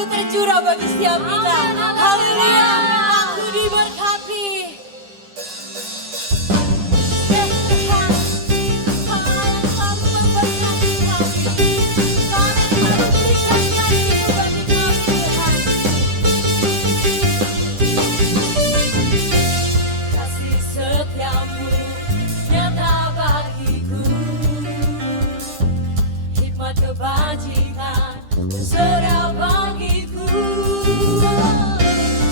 selalu tercurah bagi setiap kita. Haleluya, aku diberkati. Kasih setiamu nyata bagiku, hikmat kebajikan terserah bagiku.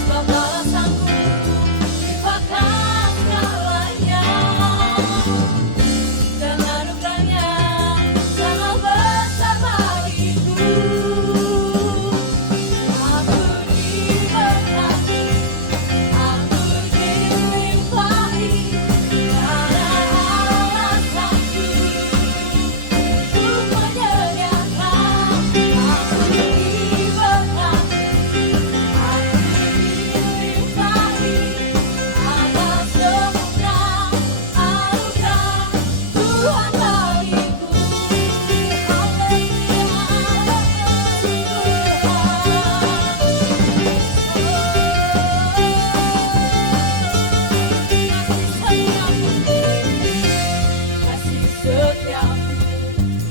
Sebab balasanku limpahkan segalanya, dan anugerahnya sangat besar bagiku. Aku diberkati, aku dilimpahi, karena alasanku untuk menyediakan. Aku diberkati, aku dilimpahi, atas semua anugerah Tuhan bagiku. Kasih setiamu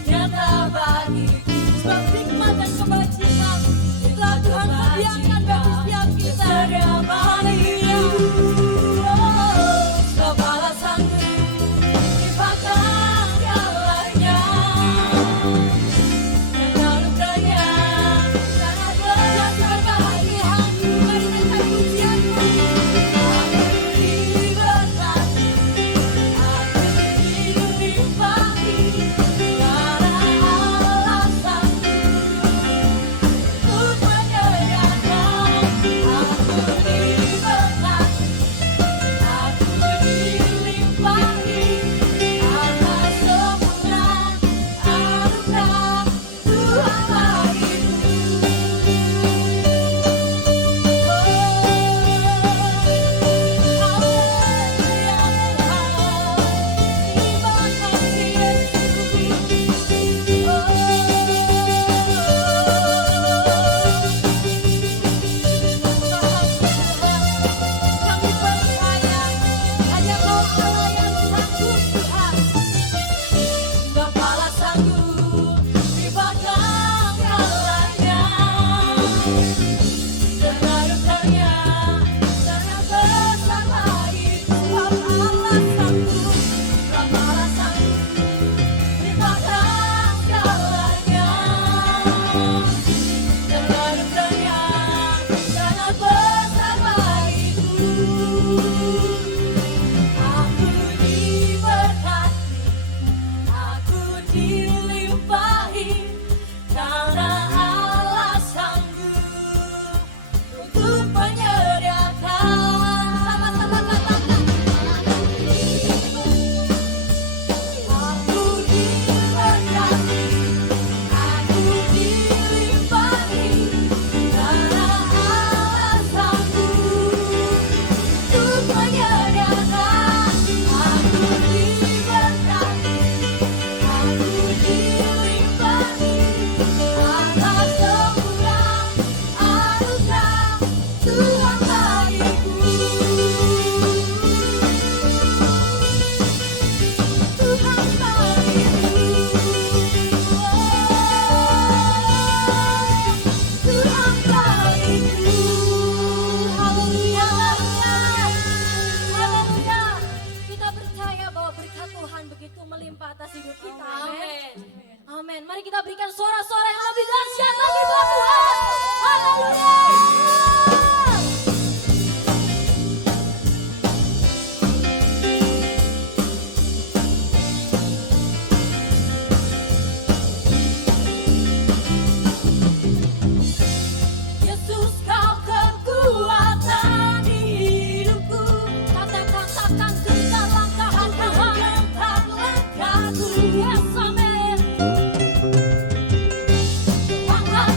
nyata bagiku, sebab hikmat dan kebajikan telah Tuhan sediakan bagi setiap kita. Haleluya. Sebab balasanku limpahkan segalanya, dan anugerahnya sangat besar bagi hatiku. Mari kita pujianmu. Aku diberkati, aku dilimpahi, karena alasanku untuk menyediakan. Aku diberkati, aku dilimpahi, atas semua anugerah Tuhan bagiku. Kami percaya hanya Kau Allah yang sanggup, Tuhan. Sebab balasanku limpahkan segalanya, dan anugerahnya sangat besar bagiku. Sebab balasanku limpahkan segalanya, dan anugerahnya sangat besar bagiku. Aku diberkati, aku dilimpahi, karena Allah sanggup untuk menyediakan. Sama-sama katakan. Aku diberkati, aku dilimpahi, karena Allah sanggup untuk menyediakan. Aku diberkati, aku dilimpahi, atas semua anugerah Tuhan bagiku. Tuhan bagiku. Tuhan bagiku. Haleluya. Haleluya. Kita percaya bahwa berkat Tuhan begitu melimpah atas hidup kita. Amin. Amin. Mari kita berikan suara-suara yang lebih dahsyat lagi buat Tuhan. Haleluya. Yesus, Kau kekuatan di hidupku. Katakan gentar langkahku, gentar langkahku. Yes, amen. Angkat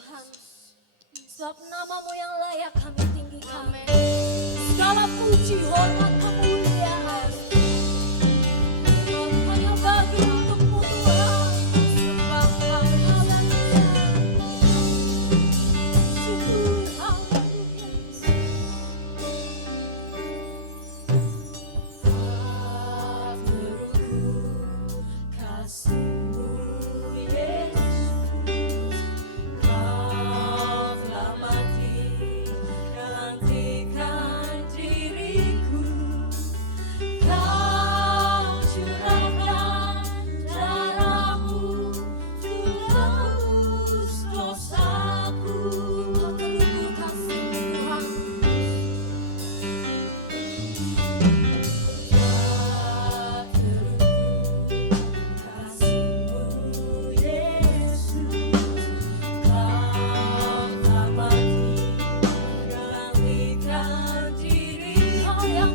Tuhan. Sebab nama-Mu yang layak kami tinggikan. Segala puji, hormat, kemuliaan hanya bagi untuk-Mu Tuhan. Sembah haleluya. Syukur haleluya. Tak terukur kasih-Mu Yesus, Kau telah mati gantikan diriku. Kau curahkan darah-Mu untuk tebus dosaku. Kau terukur kasih-Mu Tuhan. Tak terukur kasih-Mu Yesus, Kau telah mati gantikan diri. Kau yang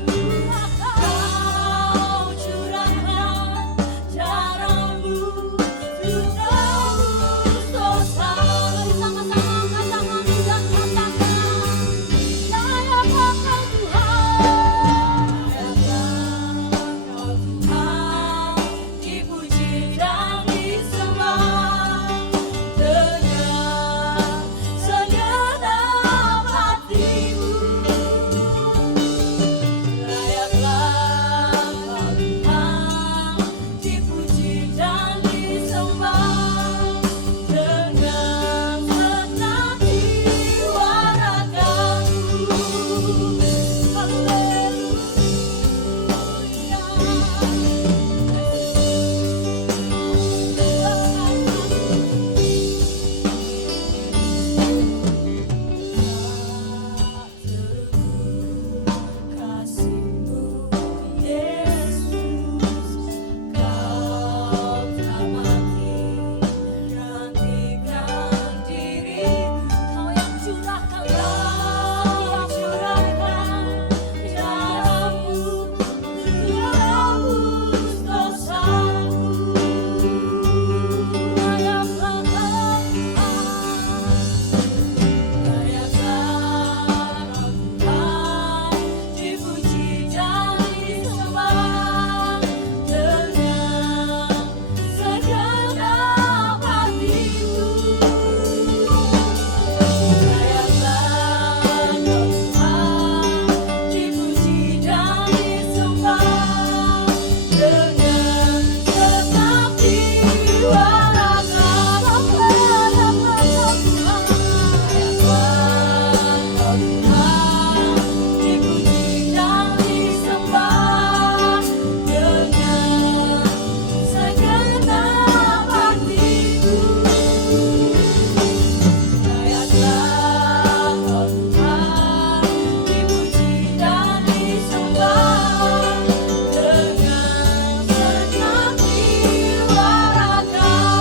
curahkan darah-Mu untuk tebus dosa. Mari sama-sama angkat tangan dan katakan, layak Engkau Tuhan. Engkau Tuhan, dipuji dan disembah dengan segenap hatimu. Layaklah Engkau Tuhan, dipuji dan disembah dengan segenap jiwa ragaku. Haleluya. Kasih-Mu Yesus, Kau telah mati gantikan diriku. Kau yang curahkan darah-Mu untuk tebus dosaku. Layaklah Tuhan, dipuji dan disembah dengan segenap hatiku. Layaklah Tuhan, dipuji dan disembah dengan segenap jiwa ragaku. Layaklah Tuhan, dipuji dan disembah dengan segenap hatiku. Layaklah Tuhan, dipuji dan disembah dengan segenap jiwa ragaku.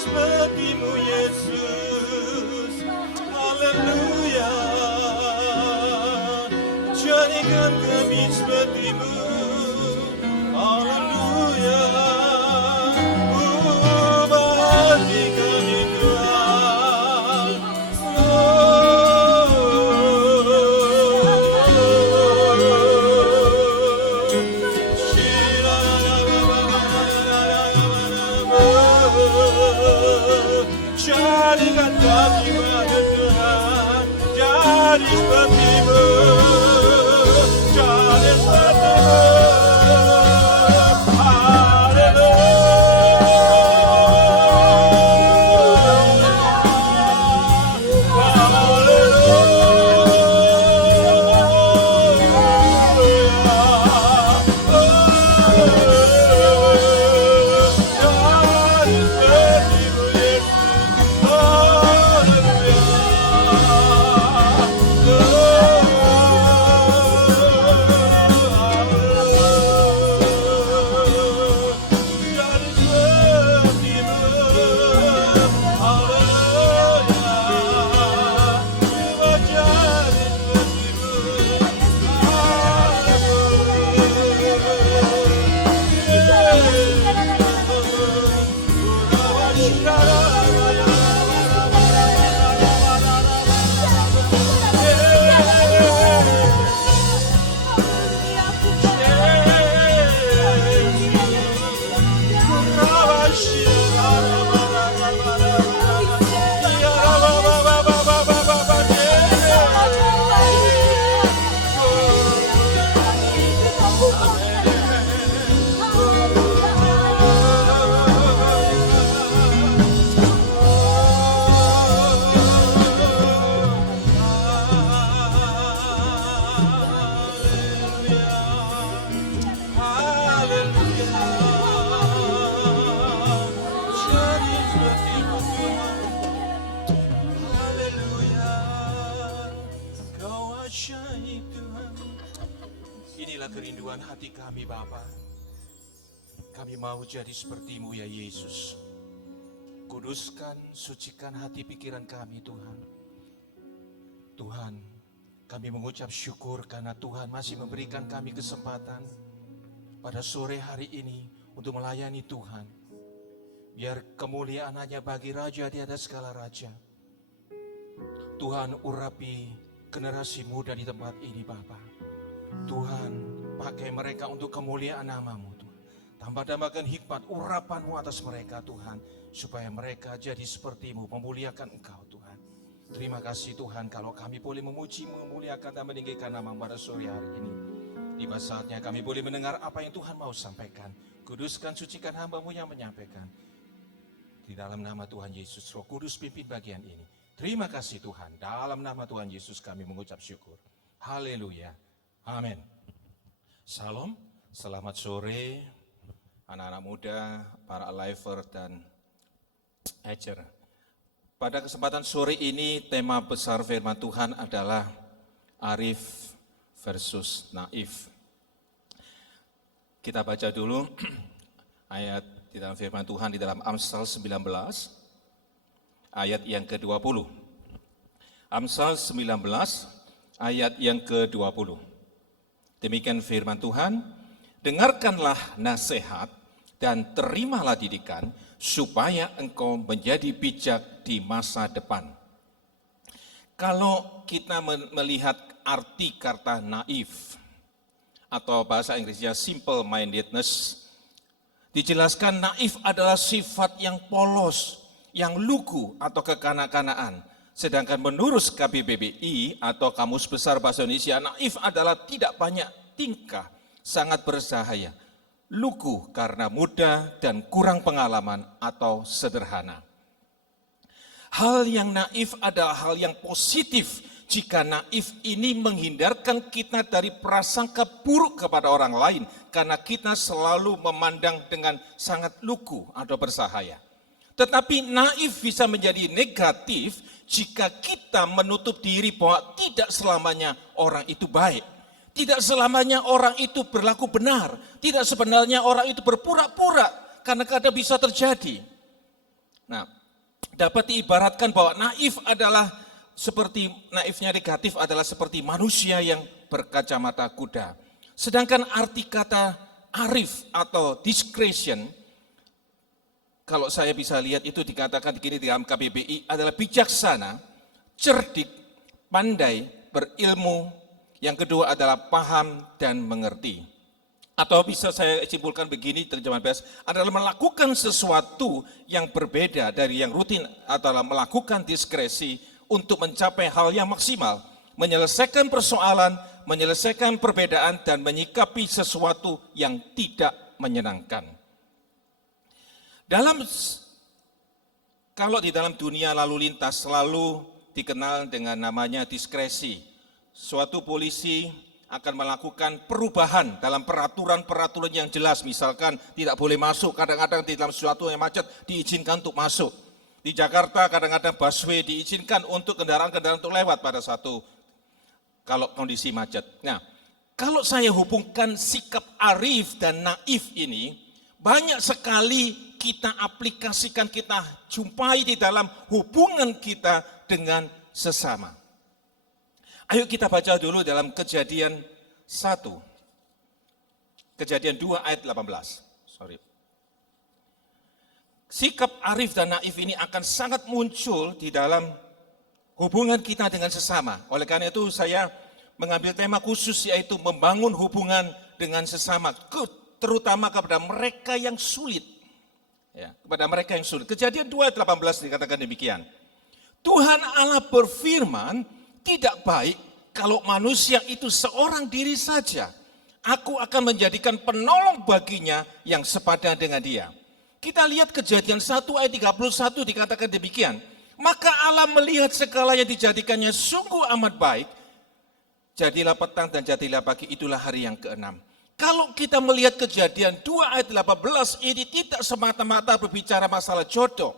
seperti-Mu Yesus. Haleluya. Jadikan kami seperti-Mu. Haleluya. Ubati kami Tuhan. Jadikan kami pada Tuhan. Jadi seperti-Mu. Jadi seperti-Mu. Inilah kerinduan hati kami Bapa. Kami mau jadi seperti-Mu ya Yesus. Kuduskan, sucikan hati pikiran kami Tuhan. Tuhan, kami mengucap syukur karena Tuhan masih memberikan kami kesempatan pada sore hari ini untuk melayani Tuhan. Biar kemuliaan hanya bagi Raja di atas segala Raja. Tuhan urapi generasi muda di tempat ini Bapa. Tuhan, pakai mereka untuk kemuliaan nama-Mu Tuhan. Tambah-tambahkan hikmat urapan-Mu atas mereka Tuhan. Supaya mereka jadi seperti-Mu, memuliakan Engkau Tuhan. Terima kasih Tuhan kalau kami boleh memuji, memuliakan dan meninggikan nama-Mu pada sore hari ini. Tiba saatnya kami boleh mendengar apa yang Tuhan mau sampaikan. Kuduskan, sucikan hamba-Mu yang menyampaikan. Di dalam nama Tuhan Yesus, Roh Kudus pimpin bagian ini. Terima kasih Tuhan, dalam nama Tuhan Yesus kami mengucap syukur. Haleluya. Amin. Salam, selamat sore anak-anak muda, para aliver dan ager. Pada kesempatan sore ini tema besar firman Tuhan adalah Arif versus Naif. Kita baca dulu ayat di dalam firman Tuhan di dalam Amsal 19 ayat yang ke-20. Amsal 19 ayat yang ke-20. Demikian firman Tuhan, dengarkanlah nasihat dan terimalah didikan, supaya engkau menjadi bijak di masa depan. Kalau kita melihat arti kata naif, atau bahasa Inggrisnya simple mindedness, dijelaskan naif adalah sifat yang polos, yang lugu atau kekanak-kanaan. Sedangkan menurut KBBI atau Kamus Besar Bahasa Indonesia, naif adalah tidak banyak tingkah, sangat berbahaya, lugu karena muda dan kurang pengalaman atau sederhana. Hal yang naif adalah hal yang positif jika naif ini menghindarkan kita dari prasangka buruk kepada orang lain karena kita selalu memandang dengan sangat lugu atau berbahaya. Tetapi naif bisa menjadi negatif jika kita menutup diri bahwa tidak selamanya orang itu baik. Tidak selamanya orang itu berlaku benar. Tidak sebenarnya orang itu berpura-pura, karena kadang bisa terjadi. Nah, dapat diibaratkan bahwa naifnya negatif adalah seperti manusia yang berkacamata kuda. Sedangkan arti kata arif atau discretion, kalau saya bisa lihat itu dikatakan begini di dalam KBBI adalah bijaksana, cerdik, pandai, berilmu. Yang kedua adalah paham dan mengerti. Atau bisa saya simpulkan begini, terjemahan bebas, adalah melakukan sesuatu yang berbeda dari yang rutin, adalah melakukan diskresi untuk mencapai hal yang maksimal, menyelesaikan persoalan, menyelesaikan perbedaan, dan menyikapi sesuatu yang tidak menyenangkan. Kalau di dalam dunia lalu lintas selalu dikenal dengan namanya diskresi. Suatu polisi akan melakukan perubahan dalam peraturan-peraturan yang jelas, misalkan tidak boleh masuk, kadang-kadang di dalam suatu yang macet diizinkan untuk masuk. Di Jakarta kadang-kadang busway diizinkan untuk kendaraan-kendaraan untuk lewat pada kalau kondisi macet. Nah, kalau saya hubungkan sikap arif dan naif ini, banyak sekali kita aplikasikan, kita jumpai di dalam hubungan kita dengan sesama. Ayo kita baca dulu dalam Kejadian 1. Kejadian 2 ayat 18. Sikap arif dan naif ini akan sangat muncul di dalam hubungan kita dengan sesama. Oleh karena itu saya mengambil tema khusus yaitu membangun hubungan dengan sesama, terutama kepada mereka yang sulit. Ya, kepada mereka yang sulit. Kejadian 2 ayat 18 dikatakan demikian. Tuhan Allah berfirman, tidak baik kalau manusia itu seorang diri saja. Aku akan menjadikan penolong baginya yang sepadan dengan dia. Kita lihat Kejadian 1 ayat 31 dikatakan demikian. Maka Allah melihat segalanya dijadikannya sungguh amat baik. Jadilah petang dan jadilah pagi, itulah hari yang ke-6. Kalau kita melihat Kejadian 2 ayat 18 ini tidak semata-mata berbicara masalah jodoh.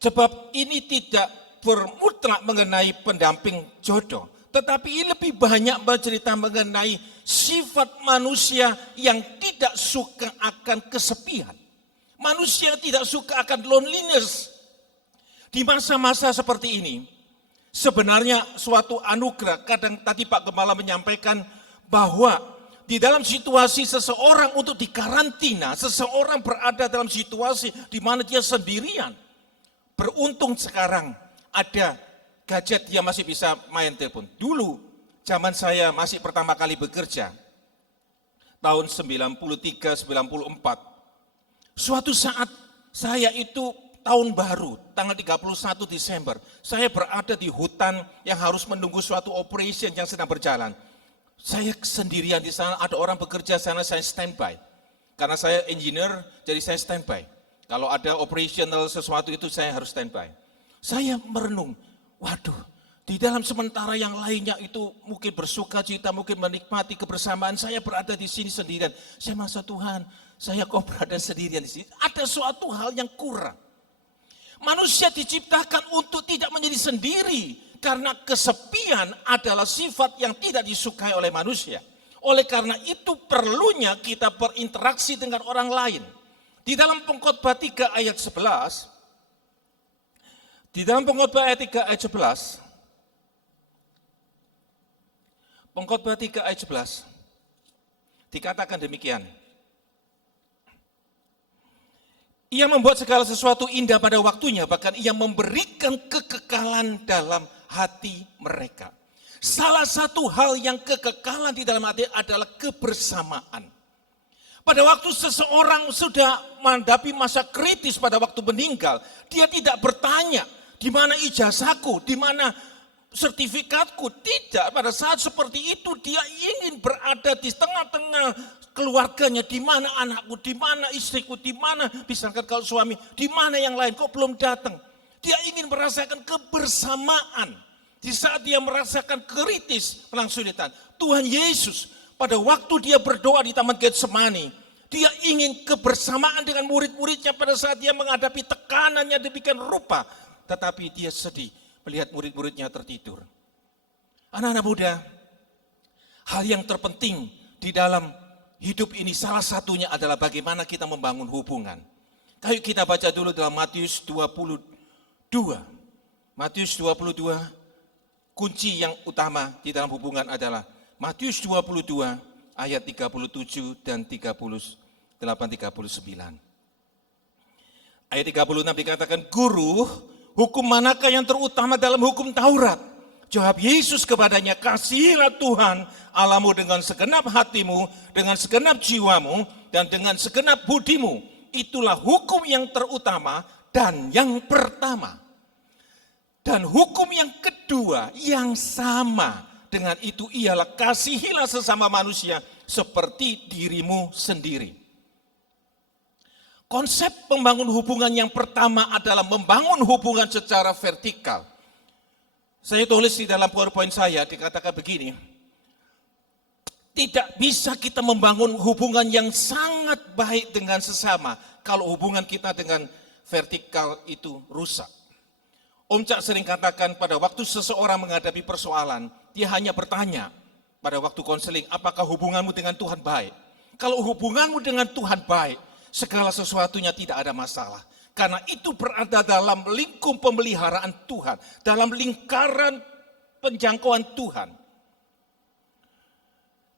Sebab ini tidak bermutlak mengenai pendamping jodoh, tetapi ini lebih banyak bercerita mengenai sifat manusia yang tidak suka akan kesepian. Manusia yang tidak suka akan loneliness. Di masa-masa seperti ini, sebenarnya suatu anugerah. Kadang tadi Pak Gembala menyampaikan bahwa di dalam situasi seseorang untuk dikarantina, seseorang berada dalam situasi di mana dia sendirian. Beruntung sekarang ada gadget, dia masih bisa main telepon. Dulu, zaman saya masih pertama kali bekerja, tahun 93-94, suatu saat saya itu tahun baru, tanggal 31 Desember, saya berada di hutan yang harus menunggu suatu operation yang sedang berjalan. Saya sendirian di sana, ada orang bekerja sana, saya standby. Karena saya engineer, jadi saya standby. Kalau ada operational sesuatu itu saya harus standby. Saya merenung, waduh, di dalam sementara yang lainnya itu mungkin bersuka cita, mungkin menikmati kebersamaan, saya berada di sini sendirian. Saya merasa, Tuhan, saya kok berada sendirian di sini. Ada suatu hal yang kurang. Manusia diciptakan untuk tidak menjadi sendiri, karena kesepian adalah sifat yang tidak disukai oleh manusia. Oleh karena itu perlunya kita berinteraksi dengan orang lain. Di dalam Pengkhotbah 3 ayat 11, di dalam Pengkhotbah ayat 3 ayat 11, Pengkhotbah 3 ayat 11, dikatakan demikian. Ia membuat segala sesuatu indah pada waktunya, bahkan ia memberikan kekekalan dalam hati mereka. Salah satu hal yang kekekalan di dalam hati adalah kebersamaan. Pada waktu seseorang sudah menghadapi masa kritis pada waktu meninggal, dia tidak bertanya, di mana ijazahku, di mana sertifikatku. Tidak, pada saat seperti itu dia ingin berada di tengah-tengah keluarganya. Di mana anakku, di mana istriku, di mana misalkan kalau suami, di mana yang lain, kok belum datang. Dia ingin merasakan kebersamaan. Di saat dia merasakan kritis, kesulitan. Tuhan Yesus pada waktu dia berdoa di Taman Getsemani, dia ingin kebersamaan dengan murid-muridnya pada saat dia menghadapi tekanannya demikian rupa. Tetapi dia sedih melihat murid-muridnya tertidur. Anak-anak muda, hal yang terpenting di dalam hidup ini salah satunya adalah bagaimana kita membangun hubungan. Ayo kita baca dulu dalam Matius 22. Matius 22, kunci yang utama di dalam hubungan adalah Matius 22 ayat 37 dan 38, 39. Ayat 36 dikatakan, Guru, hukum manakah yang terutama dalam hukum Taurat? Jawab Yesus kepadanya, kasihilah Tuhan Allahmu dengan segenap hatimu, dengan segenap jiwamu, dan dengan segenap budimu. Itulah hukum yang terutama dan yang pertama. Dan hukum yang kedua yang sama dengan itu ialah kasihilah sesama manusia seperti dirimu sendiri. Konsep membangun hubungan yang pertama adalah membangun hubungan secara vertikal. Saya tulis di dalam PowerPoint saya, dikatakan begini, tidak bisa kita membangun hubungan yang sangat baik dengan sesama kalau hubungan kita dengan vertikal itu rusak. Om Cak sering katakan pada waktu seseorang menghadapi persoalan, dia hanya bertanya pada waktu konseling, apakah hubunganmu dengan Tuhan baik? Kalau hubunganmu dengan Tuhan baik, segala sesuatunya tidak ada masalah. Karena itu berada dalam lingkup pemeliharaan Tuhan, dalam lingkaran penjangkauan Tuhan.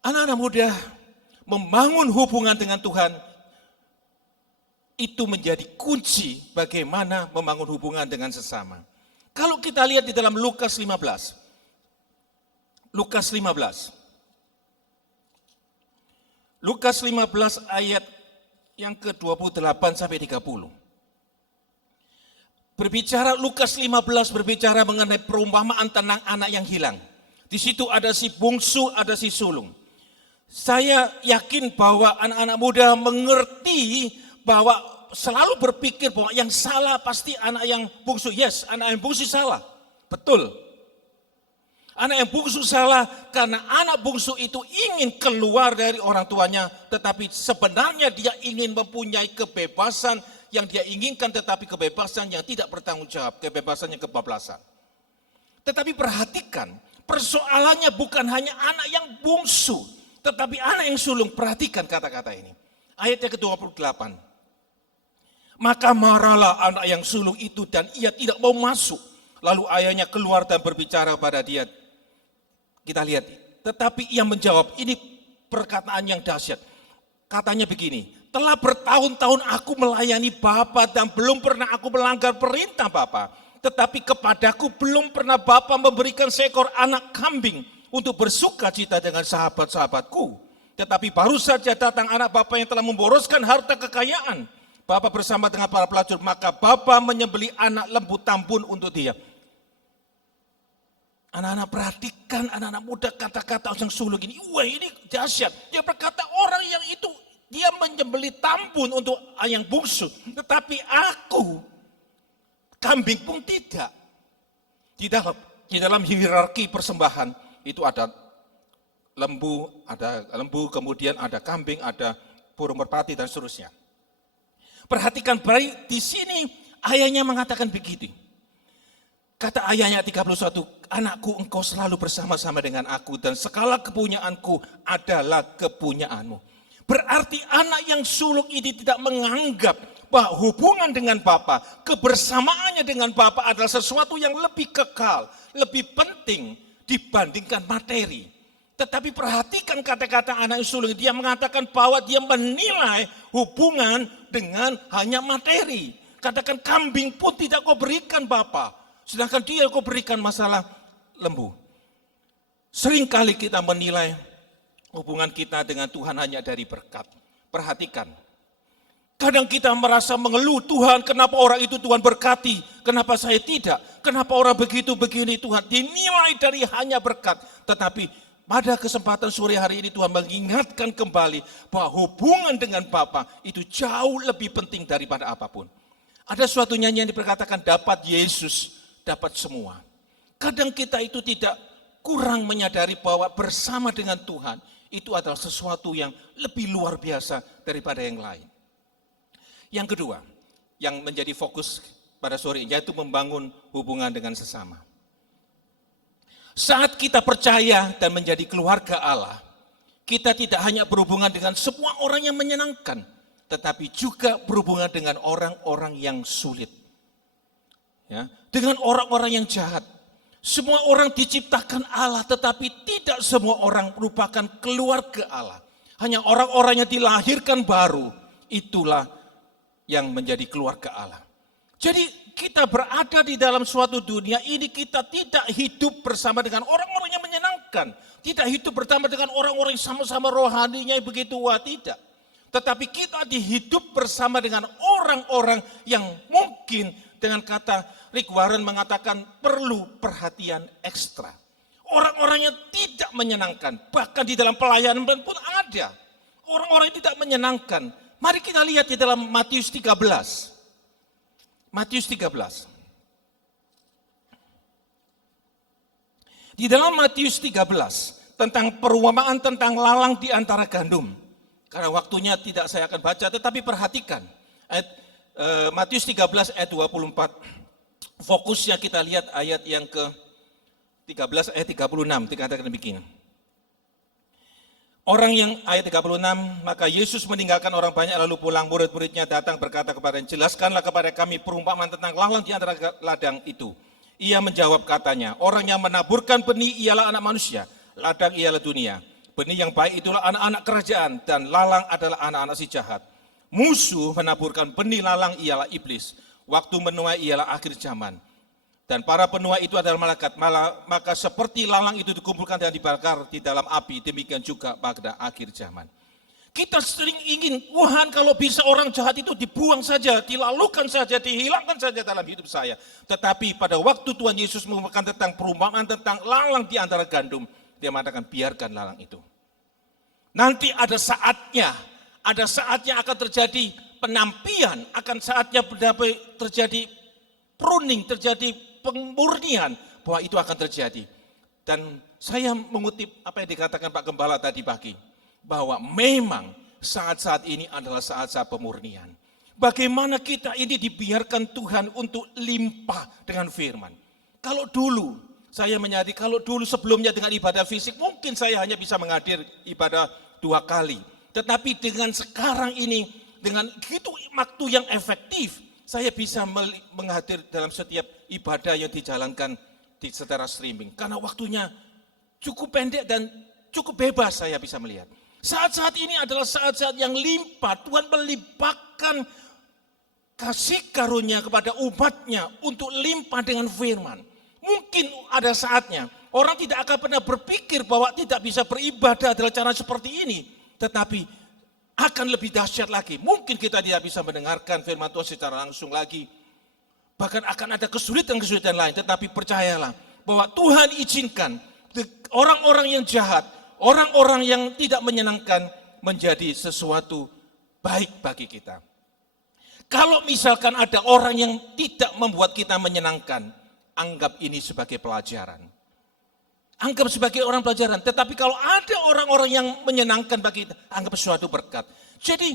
Anak-anak muda membangun hubungan dengan Tuhan itu menjadi kunci bagaimana membangun hubungan dengan sesama. Kalau kita lihat di dalam Lukas 15. Lukas 15. Lukas 15 ayat yang ke-28 sampai 30. Lukas 15 berbicara mengenai perumpamaan tentang anak yang hilang. Di situ ada si bungsu, ada si sulung. Saya yakin bahwa anak-anak muda mengerti bahwa selalu berpikir bahwa yang salah pasti anak yang bungsu. Yes, anak yang bungsu salah. Betul. Anak yang bungsu salah karena anak bungsu itu ingin keluar dari orang tuanya, tetapi sebenarnya dia ingin mempunyai kebebasan yang dia inginkan, tetapi kebebasan yang tidak bertanggung jawab, kebebasan yang kebablasan. Tetapi perhatikan, persoalannya bukan hanya anak yang bungsu, tetapi anak yang sulung. Perhatikan kata-kata ini. Ayat yang ke-28. Maka marahlah anak yang sulung itu dan ia tidak mau masuk. Lalu ayahnya keluar dan berbicara pada dia. Kita lihat. Tetapi ia menjawab, ini perkataan yang dahsyat. Katanya begini, telah bertahun-tahun aku melayani Bapa dan belum pernah aku melanggar perintah Bapa. Tetapi kepadaku belum pernah Bapa memberikan seekor anak kambing untuk bersuka cita dengan sahabat-sahabatku. Tetapi baru saja datang anak Bapa yang telah memboroskan harta kekayaan. Bapa bersama dengan para pelacur, maka Bapa menyembelih anak lembu tambun untuk dia. Anak-anak perhatikan, anak-anak muda kata-kata yang sulung ini. Wah, ini dahsyat. Dia berkata orang yang itu, dia menyembelih tambun untuk yang bungsu. Tetapi aku, kambing pun tidak. Di dalam hierarki persembahan, itu ada lembu, kemudian ada kambing, ada burung merpati dan seterusnya. Perhatikan baik, di sini ayahnya mengatakan begitu. Kata ayahnya 31, anakku engkau selalu bersama-sama dengan aku dan segala kepunyaanku adalah kepunyaanmu. Berarti anak yang sulung ini tidak menganggap bahwa hubungan dengan Bapa, kebersamaannya dengan Bapa adalah sesuatu yang lebih kekal, lebih penting dibandingkan materi. Tetapi perhatikan kata-kata anak sulung, dia mengatakan bahwa dia menilai hubungan dengan hanya materi. Katakan kambing pun tidak kau berikan Bapa, sedangkan dia kau berikan masalah lembu. Seringkali kita menilai hubungan kita dengan Tuhan hanya dari berkat. Perhatikan, kadang kita merasa mengeluh, Tuhan kenapa orang itu Tuhan berkati, kenapa saya tidak, kenapa orang begitu begini Tuhan, dinilai dari hanya berkat. Tetapi pada kesempatan sore hari ini Tuhan mengingatkan kembali bahwa hubungan dengan Bapa itu jauh lebih penting daripada apapun. Ada suatu nyanyian diperkatakan dapat Yesus, dapat semua. Kadang kita itu tidak kurang menyadari bahwa bersama dengan Tuhan itu adalah sesuatu yang lebih luar biasa daripada yang lain. Yang kedua, yang menjadi fokus pada sore ini yaitu membangun hubungan dengan sesama. Saat kita percaya dan menjadi keluarga Allah, kita tidak hanya berhubungan dengan semua orang yang menyenangkan. tetapi juga berhubungan dengan orang-orang yang sulit. Ya, dengan orang-orang yang jahat. Semua orang diciptakan Allah, tetapi tidak semua orang merupakan keluarga Allah. Hanya orang-orang yang dilahirkan baru, itulah yang menjadi keluarga Allah. Jadi kita berada di dalam suatu dunia ini, kita tidak hidup bersama dengan orang-orang yang menyenangkan. Tidak hidup bersama dengan orang-orang yang sama-sama rohaninya begitu tidak. Tetapi kita dihidup bersama dengan orang-orang yang mungkin dengan kata Rick Warren mengatakan perlu perhatian ekstra. Orang-orang yang tidak menyenangkan, bahkan di dalam pelayanan pun ada. Orang-orang yang tidak menyenangkan. Mari kita lihat di dalam Matius 13. Matius 13. Di dalam Matius 13, tentang perumpamaan tentang lalang di antara gandum. Karena waktunya tidak saya akan baca, tetapi perhatikan. Matius 13 ayat 24. Fokusnya kita lihat ayat yang ke-13 ayat 36, dikatakan demikian. Orang yang ayat 36, maka Yesus meninggalkan orang banyak lalu pulang, murid-muridnya datang berkata kepadanya, jelaskanlah kepada kami perumpamaan tentang lalang di antara ladang itu. Ia menjawab katanya, orang yang menaburkan benih ialah anak manusia, ladang ialah dunia. Benih yang baik itulah anak-anak kerajaan dan lalang adalah anak-anak si jahat. Musuh menaburkan benih lalang ialah iblis. Waktu menuai ialah akhir zaman. Dan para penuai itu adalah malaikat. Maka seperti lalang itu dikumpulkan dan dibakar di dalam api, demikian juga pada akhir zaman. Kita sering ingin, Tuhan kalau bisa orang jahat itu dibuang saja, dilalukan saja, dihilangkan saja dalam hidup saya. Tetapi pada waktu Tuhan Yesus mengumumkan tentang perumpamaan tentang lalang di antara gandum, dia mengatakan biarkan lalang itu. Nanti ada saatnya akan terjadi penampian, akan saatnya terjadi pruning, terjadi pemurnian, bahwa itu akan terjadi. Dan saya mengutip apa yang dikatakan Pak Gembala tadi pagi, bahwa memang saat-saat ini adalah saat-saat pemurnian. Bagaimana kita ini dibiarkan Tuhan untuk limpah dengan firman. Kalau dulu, saya menyadari kalau dulu sebelumnya dengan ibadah fisik, mungkin saya hanya bisa menghadir ibadah 2 kali. Tetapi dengan sekarang ini, dengan gitu waktu yang efektif, saya bisa menghadir dalam setiap ibadah yang dijalankan secara streaming. Karena waktunya cukup pendek dan cukup bebas saya bisa melihat. Saat-saat ini adalah saat-saat yang limpah. Tuhan melimpahkan kasih karunia kepada umatnya untuk limpah dengan firman. Mungkin ada saatnya orang tidak akan pernah berpikir bahwa tidak bisa beribadah adalah cara seperti ini. Tetapi akan lebih dahsyat lagi. Mungkin kita tidak bisa mendengarkan firman Tuhan secara langsung lagi. Bahkan akan ada kesulitan-kesulitan lain. Tetapi percayalah bahwa Tuhan izinkan orang-orang yang jahat, orang-orang yang tidak menyenangkan menjadi sesuatu baik bagi kita. Kalau misalkan ada orang yang tidak membuat kita menyenangkan, anggap ini sebagai pelajaran. Anggap sebagai orang pelajaran. Tetapi kalau ada orang-orang yang menyenangkan bagi kita, anggap suatu berkat. Jadi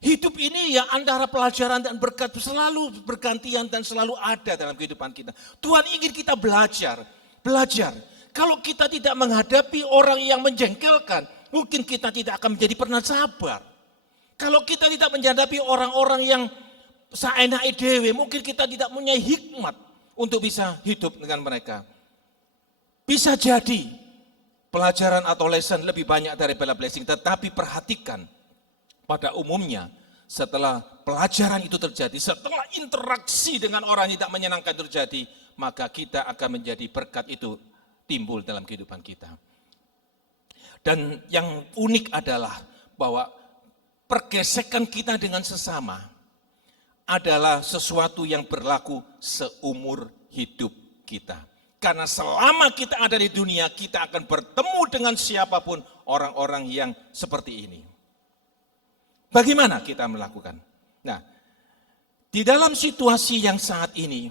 hidup ini ya antara pelajaran dan berkat selalu bergantian dan selalu ada dalam kehidupan kita. Tuhan ingin kita belajar. Kalau kita tidak menghadapi orang yang menjengkelkan, mungkin kita tidak akan menjadi pernah sabar. Kalau kita tidak menghadapi orang-orang yang saenake dhewe, mungkin kita tidak punya hikmat untuk bisa hidup dengan mereka. Bisa jadi pelajaran atau lesson lebih banyak daripada blessing, tetapi perhatikan pada umumnya setelah pelajaran itu terjadi, setelah interaksi dengan orang yang tidak menyenangkan terjadi, maka kita akan menjadi berkat itu timbul dalam kehidupan kita. Dan yang unik adalah bahwa pergesekan kita dengan sesama adalah sesuatu yang berlaku seumur hidup kita. Karena selama kita ada di dunia, kita akan bertemu dengan siapapun orang-orang yang seperti ini. Bagaimana kita melakukan? Nah, di dalam situasi yang saat ini,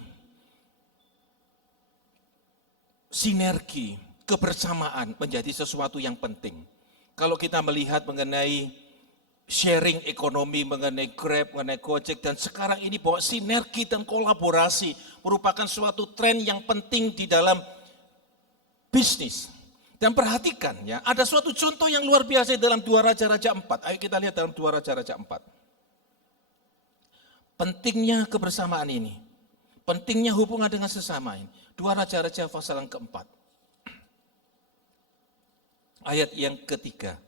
sinergi, kebersamaan menjadi sesuatu yang penting. Kalau kita melihat mengenai sharing ekonomi, mengenai Grab, mengenai Gojek, dan sekarang ini bahwa sinergi dan kolaborasi merupakan suatu tren yang penting di dalam bisnis. Dan perhatikan ya, ada suatu contoh yang luar biasa dalam 2 Raja-Raja 4. Ayo kita lihat dalam 2 Raja-Raja 4. pentingnya kebersamaan ini, pentingnya hubungan dengan sesama ini. 2 Raja-Raja pasal yang keempat, ayat yang ketiga.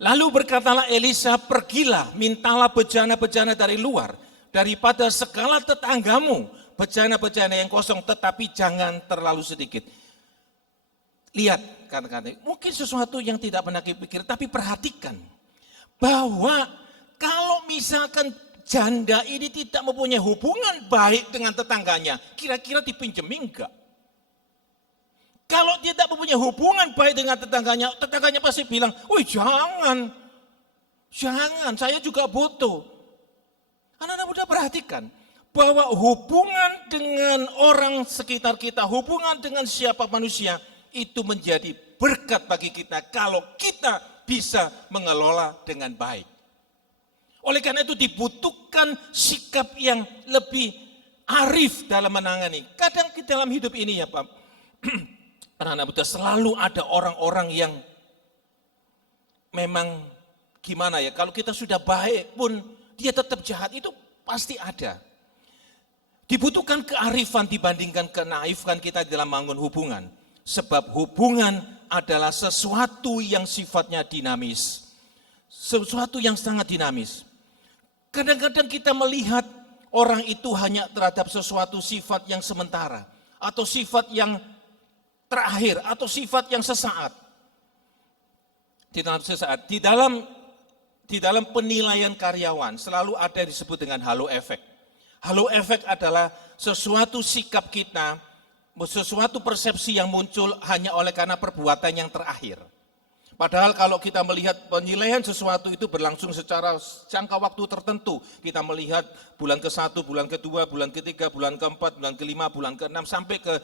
Lalu berkatalah Elisa, pergilah, mintalah bejana-bejana dari luar, daripada segala tetanggamu, bejana-bejana yang kosong, tetapi jangan terlalu sedikit. Lihat kata-kata, mungkin sesuatu yang tidak pernah dipikir, tapi perhatikan bahwa kalau misalkan janda ini tidak mempunyai hubungan baik dengan tetangganya, kira-kira dipinjemi enggak? Kalau dia tidak mempunyai hubungan baik dengan tetangganya pasti bilang, wih jangan, saya juga butuh. Anak-anak muda perhatikan, bahwa hubungan dengan orang sekitar kita, hubungan dengan siapa manusia, itu menjadi berkat bagi kita kalau kita bisa mengelola dengan baik. Oleh karena itu dibutuhkan sikap yang lebih arif dalam menangani. Kadang di dalam hidup ini ya Pak, anak-anak muda selalu ada orang-orang yang memang gimana ya, kalau kita sudah baik pun dia tetap jahat, itu pasti ada. Dibutuhkan kearifan dibandingkan kenaifan kita dalam membangun hubungan. Sebab hubungan adalah sesuatu yang sifatnya dinamis. Sesuatu yang sangat dinamis. Kadang-kadang kita melihat orang itu hanya terhadap sesuatu sifat yang sementara. Atau sifat yang terakhir, atau sifat yang sesaat. Di dalam penilaian karyawan selalu ada yang disebut dengan halo efek. Halo efek adalah sesuatu sikap kita, sesuatu persepsi yang muncul hanya oleh karena perbuatan yang terakhir. Padahal kalau kita melihat penilaian sesuatu itu berlangsung secara jangka waktu tertentu. Kita melihat bulan ke-1, bulan ke-2, bulan ke-3, bulan ke-4, bulan ke-5, bulan ke-6, sampai ke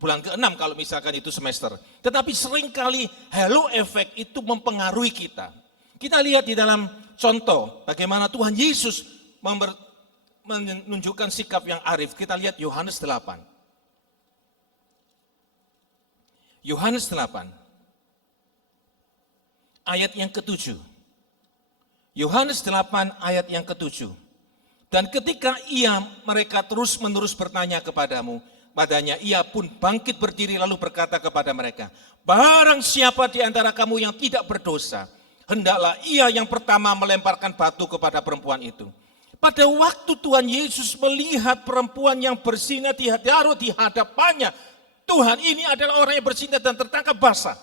bulan ke-6 kalau misalkan itu semester. Tetapi seringkali halo efek itu mempengaruhi kita. Kita lihat di dalam contoh bagaimana Tuhan Yesus menunjukkan sikap yang arif. Kita lihat Yohanes 8. Yohanes 8. Ayat yang ke-7. Yohanes 8 ayat yang ke-7. Dan ketika mereka terus-menerus bertanya padanya, ia pun bangkit berdiri lalu berkata kepada mereka, barang siapa di antara kamu yang tidak berdosa, hendaklah ia yang pertama melemparkan batu kepada perempuan itu. Pada waktu Tuhan Yesus melihat perempuan yang bersinar ditaruh di hadapannya, Tuhan ini adalah orang yang bersinar dan tertangkap basah.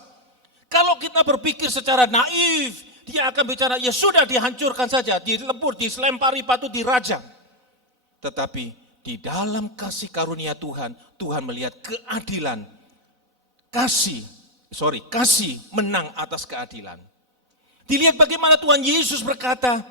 Kalau kita berpikir secara naif, dia akan bicara, ya sudah dihancurkan saja, dilebur, diselempari batu, dirajam. Tetapi di dalam kasih karunia Tuhan, Tuhan melihat keadilan. Kasih menang atas keadilan. Dilihat bagaimana Tuhan Yesus berkata,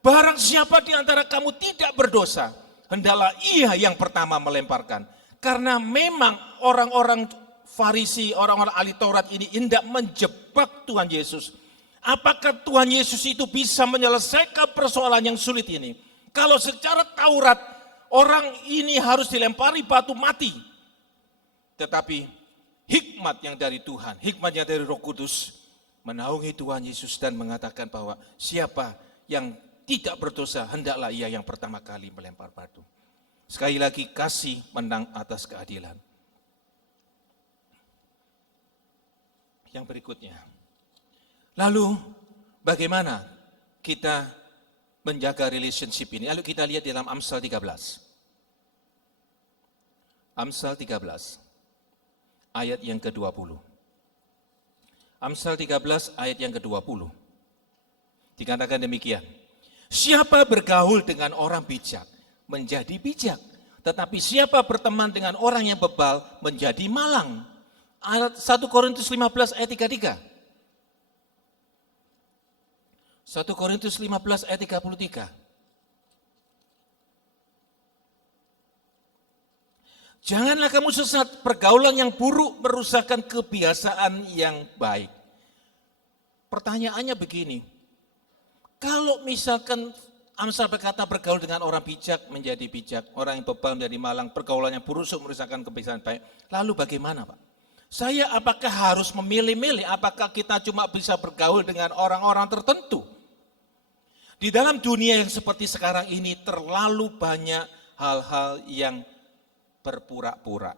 barang siapa di antara kamu tidak berdosa, hendaklah ia yang pertama melemparkan. Karena memang orang-orang Farisi, orang-orang ahli Taurat ini hendak menjebak Tuhan Yesus. Apakah Tuhan Yesus itu bisa menyelesaikan persoalan yang sulit ini? Kalau secara Taurat, orang ini harus dilempari batu mati. Tetapi hikmat yang dari Tuhan, hikmat yang dari Roh Kudus, menaungi Tuhan Yesus dan mengatakan bahwa siapa yang tidak berdosa, hendaklah ia yang pertama kali melempar batu. Sekali lagi, kasih menang atas keadilan. Yang berikutnya, lalu bagaimana kita menjaga relationship ini? Lalu kita lihat dalam Amsal 13. Amsal 13, ayat yang ke-20. Amsal 13, ayat yang ke-20. Dikatakan demikian, siapa bergaul dengan orang bijak, menjadi bijak. Tetapi siapa berteman dengan orang yang bebal, menjadi malang. 1 Korintus 15 ayat 33. 1 Korintus 15 ayat 33. Janganlah kamu sesat, pergaulan yang buruk merusakkan kebiasaan yang baik. Pertanyaannya begini, kalau misalkan Amsal berkata bergaul dengan orang bijak menjadi bijak, orang yang bebal menjadi malang, pergaulan yang buruk merusakkan kebiasaan baik. Lalu bagaimana Pak? Saya apakah harus memilih-milih, apakah kita cuma bisa bergaul dengan orang-orang tertentu? Di dalam dunia yang seperti sekarang ini terlalu banyak hal-hal yang berpura-pura.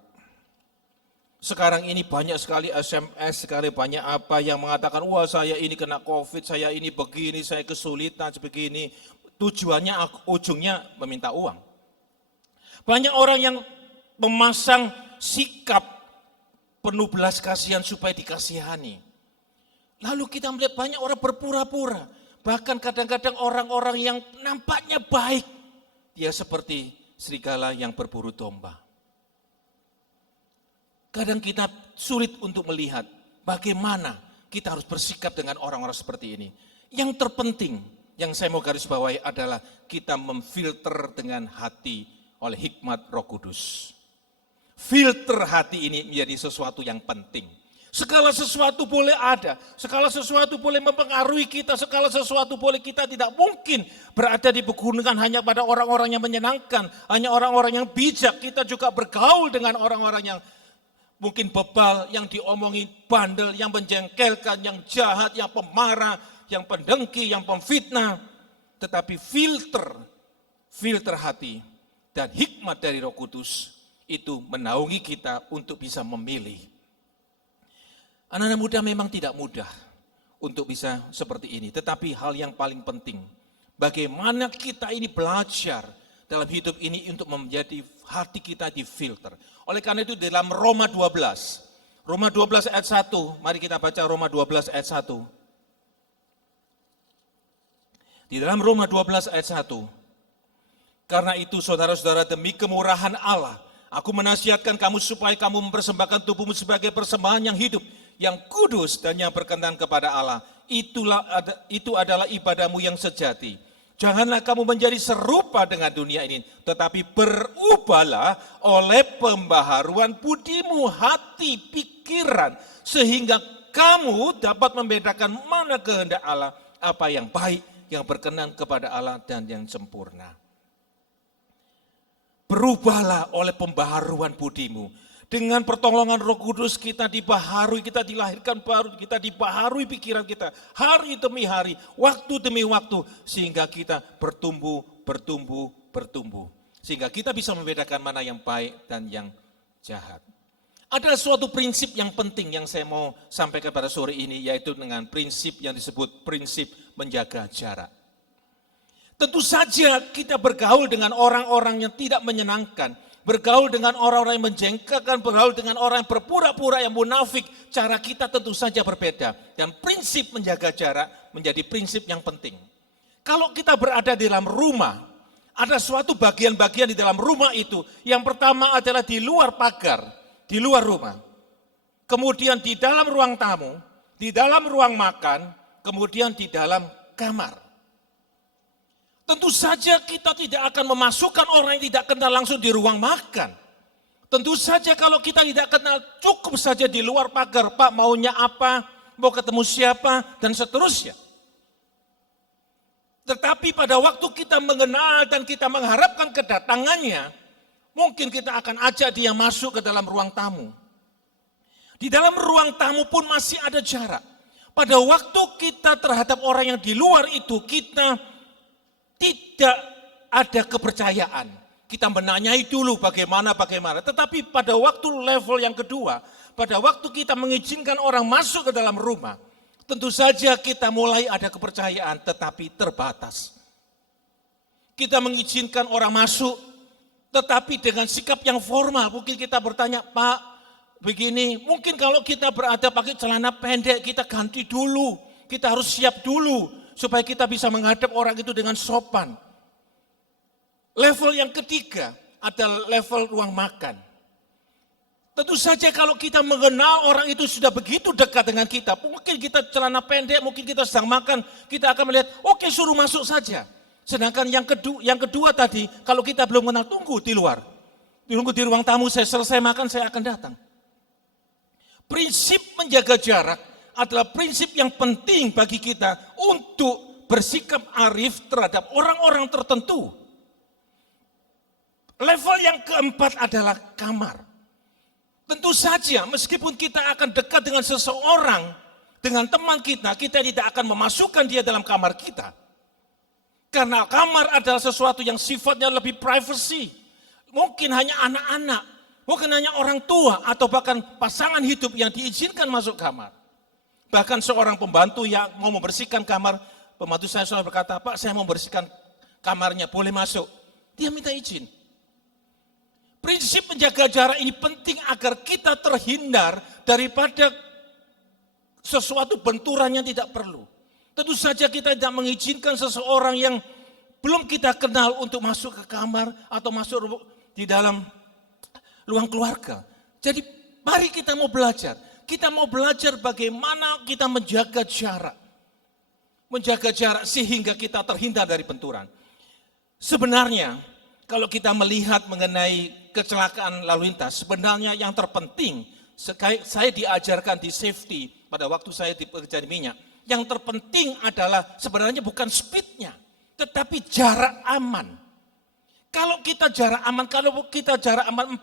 Sekarang ini banyak sekali SMS, sekali banyak apa yang mengatakan, wah saya ini kena COVID, saya ini begini, saya kesulitan sebegini. Tujuannya, ujungnya meminta uang. Banyak orang yang memasang sikap penuh belas kasihan supaya dikasihani. Lalu kita melihat banyak orang berpura-pura. Bahkan kadang-kadang orang-orang yang nampaknya baik, dia seperti serigala yang berburu domba. Kadang kita sulit untuk melihat bagaimana kita harus bersikap dengan orang-orang seperti ini. Yang terpenting, yang saya mau garis bawahi adalah kita memfilter dengan hati oleh hikmat Roh Kudus. Filter hati ini menjadi sesuatu yang penting. Segala sesuatu boleh ada, segala sesuatu boleh mempengaruhi kita, segala sesuatu boleh kita tidak mungkin berada di pegunungan hanya pada orang-orang yang menyenangkan, hanya orang-orang yang bijak. Kita juga bergaul dengan orang-orang yang mungkin bebal, yang diomongin bandel, yang menjengkelkan, yang jahat, yang pemarah, yang pendengki, yang pemfitnah. Tetapi filter hati dan hikmat dari Roh Kudus itu menaungi kita untuk bisa memilih. Anak-anak muda memang tidak mudah untuk bisa seperti ini. Tetapi hal yang paling penting, bagaimana kita ini belajar dalam hidup ini untuk menjadi hati kita difilter. Oleh karena itu dalam Roma 12 ayat 1, mari kita baca Roma 12 ayat 1. Di dalam Roma 12 ayat 1, karena itu saudara-saudara demi kemurahan Allah, aku menasihatkan kamu supaya kamu mempersembahkan tubuhmu sebagai persembahan yang hidup, yang kudus dan yang berkenan kepada Allah. Itu adalah ibadahmu yang sejati. Janganlah kamu menjadi serupa dengan dunia ini, tetapi berubahlah oleh pembaharuan budimu, hati, pikiran, sehingga kamu dapat membedakan mana kehendak Allah, apa yang baik, yang berkenan kepada Allah dan yang sempurna. Berubahlah oleh pembaharuan budimu. Dengan pertolongan Roh Kudus kita dibaharui, kita dilahirkan baru, kita dibaharui pikiran kita hari demi hari, waktu demi waktu, sehingga kita bertumbuh. Sehingga kita bisa membedakan mana yang baik dan yang jahat. Ada suatu prinsip yang penting yang saya mau sampaikan pada sore ini, yaitu dengan prinsip yang disebut prinsip menjaga jarak. Tentu saja kita bergaul dengan orang-orang yang tidak menyenangkan, bergaul dengan orang-orang yang menjengkelkan, bergaul dengan orang yang berpura-pura, yang munafik, cara kita tentu saja berbeda. Dan prinsip menjaga jarak menjadi prinsip yang penting. Kalau kita berada di dalam rumah, ada suatu bagian-bagian di dalam rumah itu. Yang pertama adalah di luar pagar, di luar rumah. Kemudian di dalam ruang tamu, di dalam ruang makan, kemudian di dalam kamar. Tentu saja kita tidak akan memasukkan orang yang tidak kenal langsung di ruang makan. Tentu saja kalau kita tidak kenal cukup saja di luar pagar, Pak maunya apa, mau ketemu siapa, dan seterusnya. Tetapi pada waktu kita mengenal dan kita mengharapkan kedatangannya, mungkin kita akan ajak dia masuk ke dalam ruang tamu. Di dalam ruang tamu pun masih ada jarak. Pada waktu kita terhadap orang yang di luar itu, kita tidak ada kepercayaan. Kita menanyai dulu bagaimana. Tetapi pada waktu level yang kedua, pada waktu kita mengizinkan orang masuk ke dalam rumah, tentu saja kita mulai ada kepercayaan tetapi terbatas. Kita mengizinkan orang masuk tetapi dengan sikap yang formal. Mungkin kita bertanya, Pak begini, mungkin kalau kita berada pakai celana pendek kita ganti dulu. Kita harus siap dulu supaya kita bisa menghadap orang itu dengan sopan. Level yang ketiga adalah level ruang makan. Tentu saja kalau kita mengenal orang itu sudah begitu dekat dengan kita, mungkin kita celana pendek, mungkin kita sedang makan, kita akan melihat, oke suruh masuk saja. Sedangkan yang kedua tadi, kalau kita belum kenal, tunggu di luar. Tunggu di ruang tamu, saya selesai makan, saya akan datang. Prinsip menjaga jarak adalah prinsip yang penting bagi kita untuk bersikap arif terhadap orang-orang tertentu. Level yang keempat adalah kamar. Tentu saja meskipun kita akan dekat dengan seseorang, dengan teman kita, kita tidak akan memasukkan dia dalam kamar kita. Karena kamar adalah sesuatu yang sifatnya lebih privacy. Mungkin hanya anak-anak, mungkin hanya orang tua, atau bahkan pasangan hidup yang diizinkan masuk kamar. Bahkan seorang pembantu yang mau membersihkan kamar, pembantu saya selalu berkata, Pak saya mau membersihkan kamarnya, boleh masuk? Dia minta izin. Prinsip menjaga jarak ini penting agar kita terhindar daripada sesuatu benturan yang tidak perlu. Tentu saja kita tidak mengizinkan seseorang yang belum kita kenal untuk masuk ke kamar atau masuk di dalam ruang keluarga. Jadi mari kita mau belajar. Kita mau belajar bagaimana kita menjaga jarak. Menjaga jarak sehingga kita terhindar dari benturan. Sebenarnya kalau kita melihat mengenai kecelakaan lalu lintas, sebenarnya yang terpenting, saya diajarkan di safety pada waktu saya bekerja di minyak, yang terpenting adalah sebenarnya bukan speednya, tetapi jarak aman. Kalau kita jarak aman 40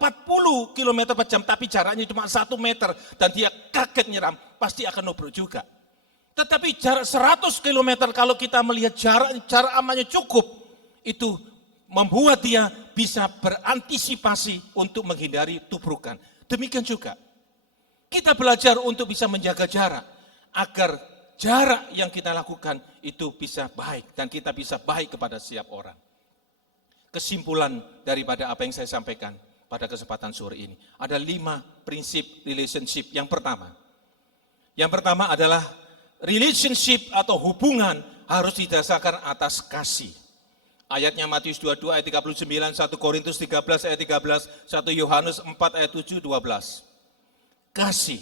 km per jam, tapi jaraknya cuma 1 meter, dan dia kaget nyeram, pasti akan nubruk juga. Tetapi jarak 100 km kalau kita melihat jarak amannya cukup, itu membuat dia bisa berantisipasi untuk menghindari tubrukan. Demikian juga, kita belajar untuk bisa menjaga jarak, agar jarak yang kita lakukan itu bisa baik, dan kita bisa baik kepada setiap orang. Kesimpulan daripada apa yang saya sampaikan pada kesempatan sore ini, ada 5 prinsip relationship. Yang pertama adalah relationship atau hubungan harus didasarkan atas kasih. Ayatnya Matius 22 ayat 39, 1 Korintus 13 ayat 13, 1 Yohanes 4 ayat 7, 12. Kasih,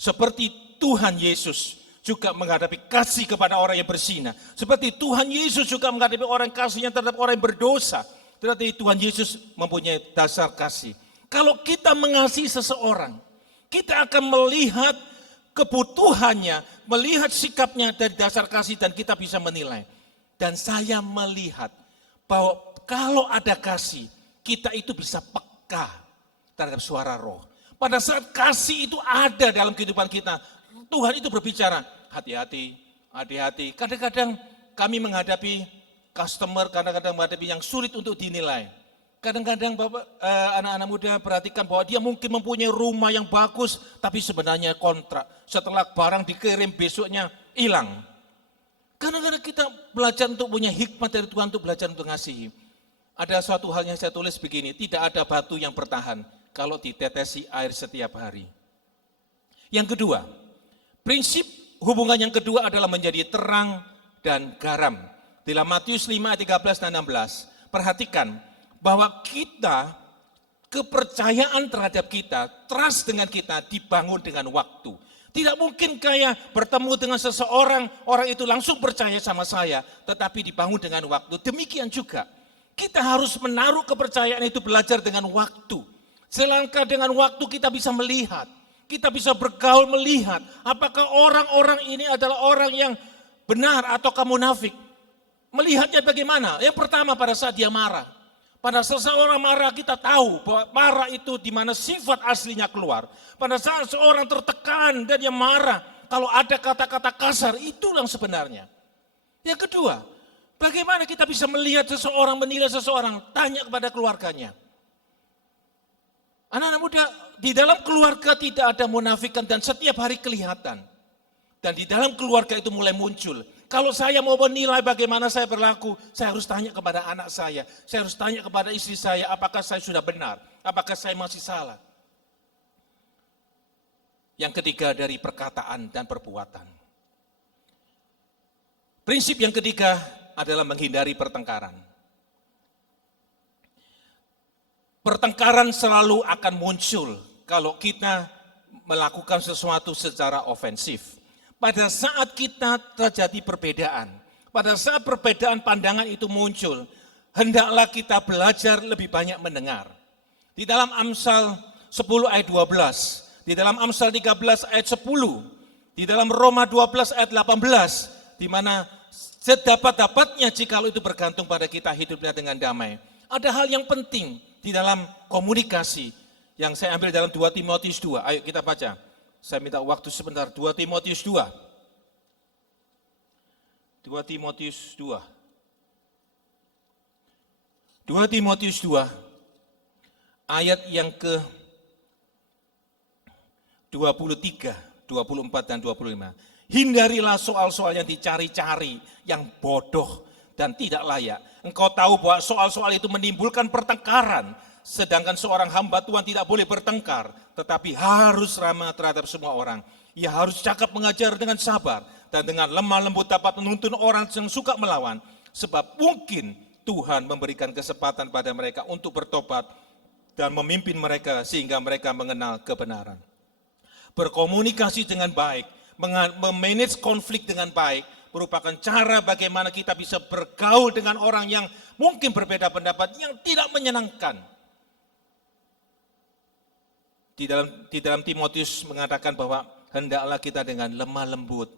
seperti Tuhan Yesus juga menghadapi kasih kepada orang yang berzina. Seperti Tuhan Yesus juga menghadapi orang kasihnya terhadap orang yang berdosa. Berarti Tuhan Yesus mempunyai dasar kasih. Kalau kita mengasihi seseorang, kita akan melihat kebutuhannya, melihat sikapnya dari dasar kasih, dan kita bisa menilai. Dan saya melihat bahwa kalau ada kasih, kita itu bisa peka terhadap suara roh. Pada saat kasih itu ada dalam kehidupan kita, Tuhan itu berbicara, hati-hati, hati-hati. Kadang-kadang kami menghadapi customer, kadang-kadang menghadapi yang sulit untuk dinilai. Kadang-kadang anak-anak muda perhatikan bahwa dia mungkin mempunyai rumah yang bagus, tapi sebenarnya kontrak. Setelah barang dikirim besoknya hilang. Kadang-kadang kita belajar untuk punya hikmat dari Tuhan untuk belajar untuk mengasihi. Ada suatu hal yang saya tulis begini, tidak ada batu yang bertahan kalau ditetesi air setiap hari. Yang kedua, prinsip hubungan yang kedua adalah menjadi terang dan garam. Dalam Matius 5 ayat 13 dan 16, perhatikan bahwa kita, kepercayaan terhadap kita, trust dengan kita dibangun dengan waktu. Tidak mungkin kayak bertemu dengan seseorang, orang itu langsung percaya sama saya, tetapi dibangun dengan waktu. Demikian juga, kita harus menaruh kepercayaan itu belajar dengan waktu. Selangkah dengan waktu kita bisa melihat, kita bisa bergaul melihat, apakah orang-orang ini adalah orang yang benar atau munafik. Melihatnya bagaimana? Yang pertama pada saat dia marah. Pada saat seorang marah kita tahu bahwa marah itu di mana sifat aslinya keluar. Pada saat seorang tertekan dan dia marah, kalau ada kata-kata kasar, itu yang sebenarnya. Yang kedua, bagaimana kita bisa melihat seseorang, menilai seseorang, tanya kepada keluarganya. Anak-anak muda, di dalam keluarga tidak ada munafikan dan setiap hari kelihatan. Dan di dalam keluarga itu mulai muncul. Kalau saya mau menilai bagaimana saya berlaku, saya harus tanya kepada anak saya harus tanya kepada istri saya, apakah saya sudah benar, apakah saya masih salah. Yang ketiga dari perkataan dan perbuatan. Prinsip yang ketiga adalah menghindari pertengkaran. Pertengkaran selalu akan muncul kalau kita melakukan sesuatu secara ofensif. Pada saat kita terjadi perbedaan, pada saat perbedaan pandangan itu muncul, hendaklah kita belajar lebih banyak mendengar. Di dalam Amsal 10 ayat 12, di dalam Amsal 13 ayat 10, di dalam Roma 12 ayat 18, di mana sedapat-dapatnya jikalau itu bergantung pada kita hidupnya dengan damai. Ada hal yang penting di dalam komunikasi yang saya ambil dalam 2 Timotius 2. Ayo kita baca. Saya minta waktu sebentar, 2 Timotius 2. 2 Timotius 2. 2 Timotius 2 ayat yang ke 23, 24 dan 25. Hindarilah soal-soal yang dicari-cari, yang bodoh dan tidak layak. Engkau tahu bahwa soal-soal itu menimbulkan pertengkaran, sedangkan seorang hamba Tuhan tidak boleh bertengkar, tetapi harus ramah terhadap semua orang. Ia harus cakap mengajar dengan sabar, dan dengan lemah lembut dapat menuntun orang yang suka melawan. Sebab mungkin Tuhan memberikan kesempatan pada mereka untuk bertobat dan memimpin mereka sehingga mereka mengenal kebenaran. Berkomunikasi dengan baik, memanage konflik dengan baik, merupakan cara bagaimana kita bisa bergaul dengan orang yang mungkin berbeda pendapat, yang tidak menyenangkan. Di dalam Timotius mengatakan bahwa hendaklah kita dengan lemah lembut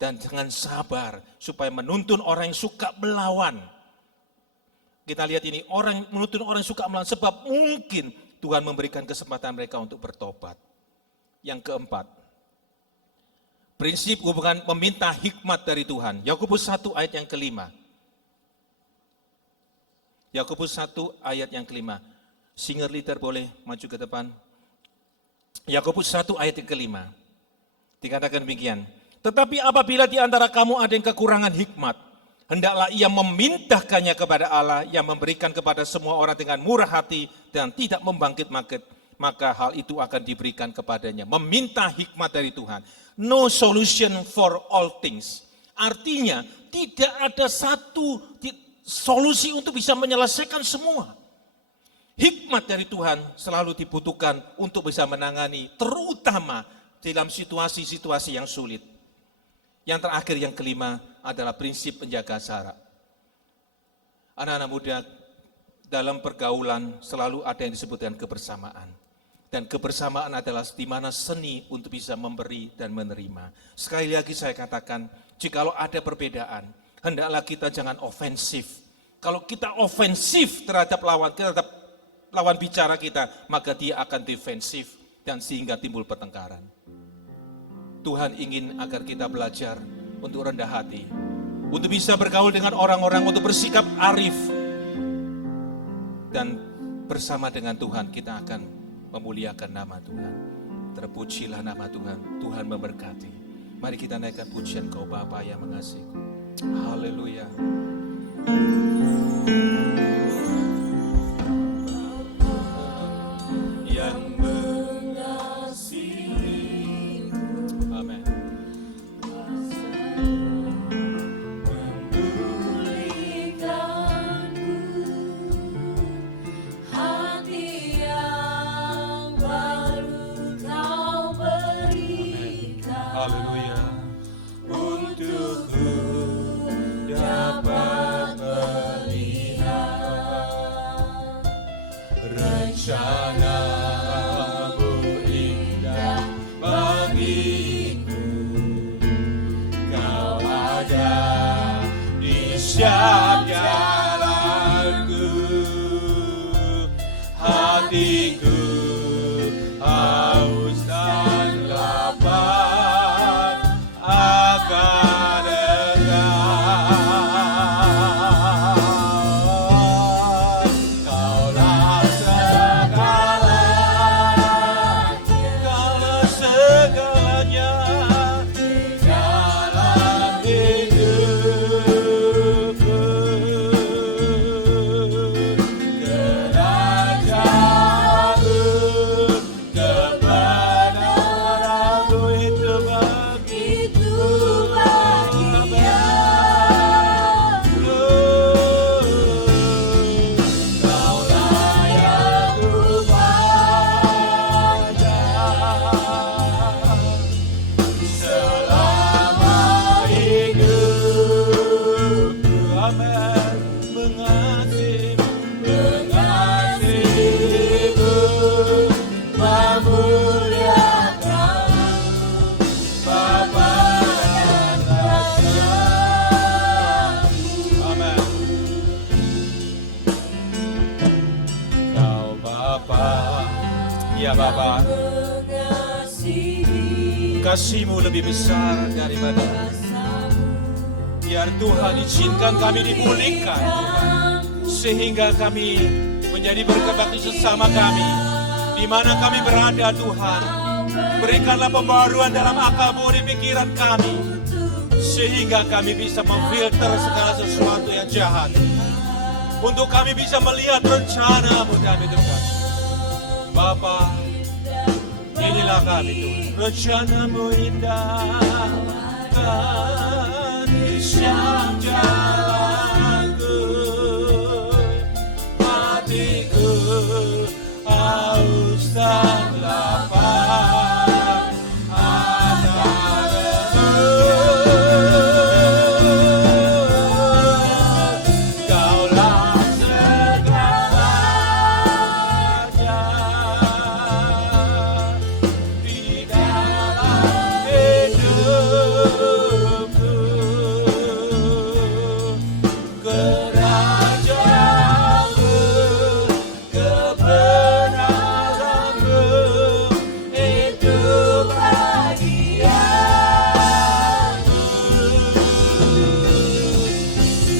dan dengan sabar supaya menuntun orang yang suka melawan. Kita lihat ini, orang menuntun orang yang suka melawan sebab mungkin Tuhan memberikan kesempatan mereka untuk bertobat. Yang keempat, prinsip hubungan meminta hikmat dari Tuhan. Yakobus 1 ayat yang kelima. Yakobus 1 ayat yang kelima. Singer leader boleh maju ke depan. Yakobus 1 ayat yang kelima. Dikatakan demikian. Tetapi apabila di antara kamu ada yang kekurangan hikmat, hendaklah ia memintahkannya kepada Allah yang memberikan kepada semua orang dengan murah hati dan tidak membangkit-bangkit, maka hal itu akan diberikan kepadanya. Meminta hikmat dari Tuhan. No solution for all things. Artinya tidak ada satu solusi untuk bisa menyelesaikan semua. Hikmat dari Tuhan selalu dibutuhkan untuk bisa menangani, terutama dalam situasi-situasi yang sulit. Yang terakhir, yang kelima adalah prinsip penjaga jarak. Anak-anak muda, dalam pergaulan selalu ada yang disebut dengan kebersamaan. Dan kebersamaan adalah di mana seni untuk bisa memberi dan menerima. Sekali lagi saya katakan, jikalau ada perbedaan, hendaklah kita jangan ofensif. Kalau kita ofensif terhadap lawan bicara kita, maka dia akan defensif dan sehingga timbul pertengkaran. Tuhan ingin agar kita belajar untuk rendah hati, untuk bisa bergaul dengan orang-orang, untuk bersikap arif. Dan bersama dengan Tuhan kita akan memuliakan nama Tuhan. Terpujilah nama Tuhan, Tuhan memberkati. Mari kita naikkan pujian Kau Bapa yang mengasihiku. Haleluya. Yang rencanamu indah bagiku, Kau ada di setiap jalanku, hatiku haus dan lapar akan Bapa, kasih-Mu lebih besar daripada biar Tuhan izinkan kami dipulihkan, sehingga kami menjadi berkat bagi sesama kami. Di mana kami berada Tuhan, berikanlah pembaruan dalam akal budi pikiran kami, sehingga kami bisa memfilter segala sesuatu yang jahat. Untuk kami bisa melihat rencana-Mu Tuhan. Bapa, inilah kami Tuhan. Rencana-Mu indah, siap jalanku, hatiku haus dan lapar akan-Mu. Kaulah segalanya di dalam hidupku. Kerajaan-Mu, kebenaran-Mu, itu bagianku.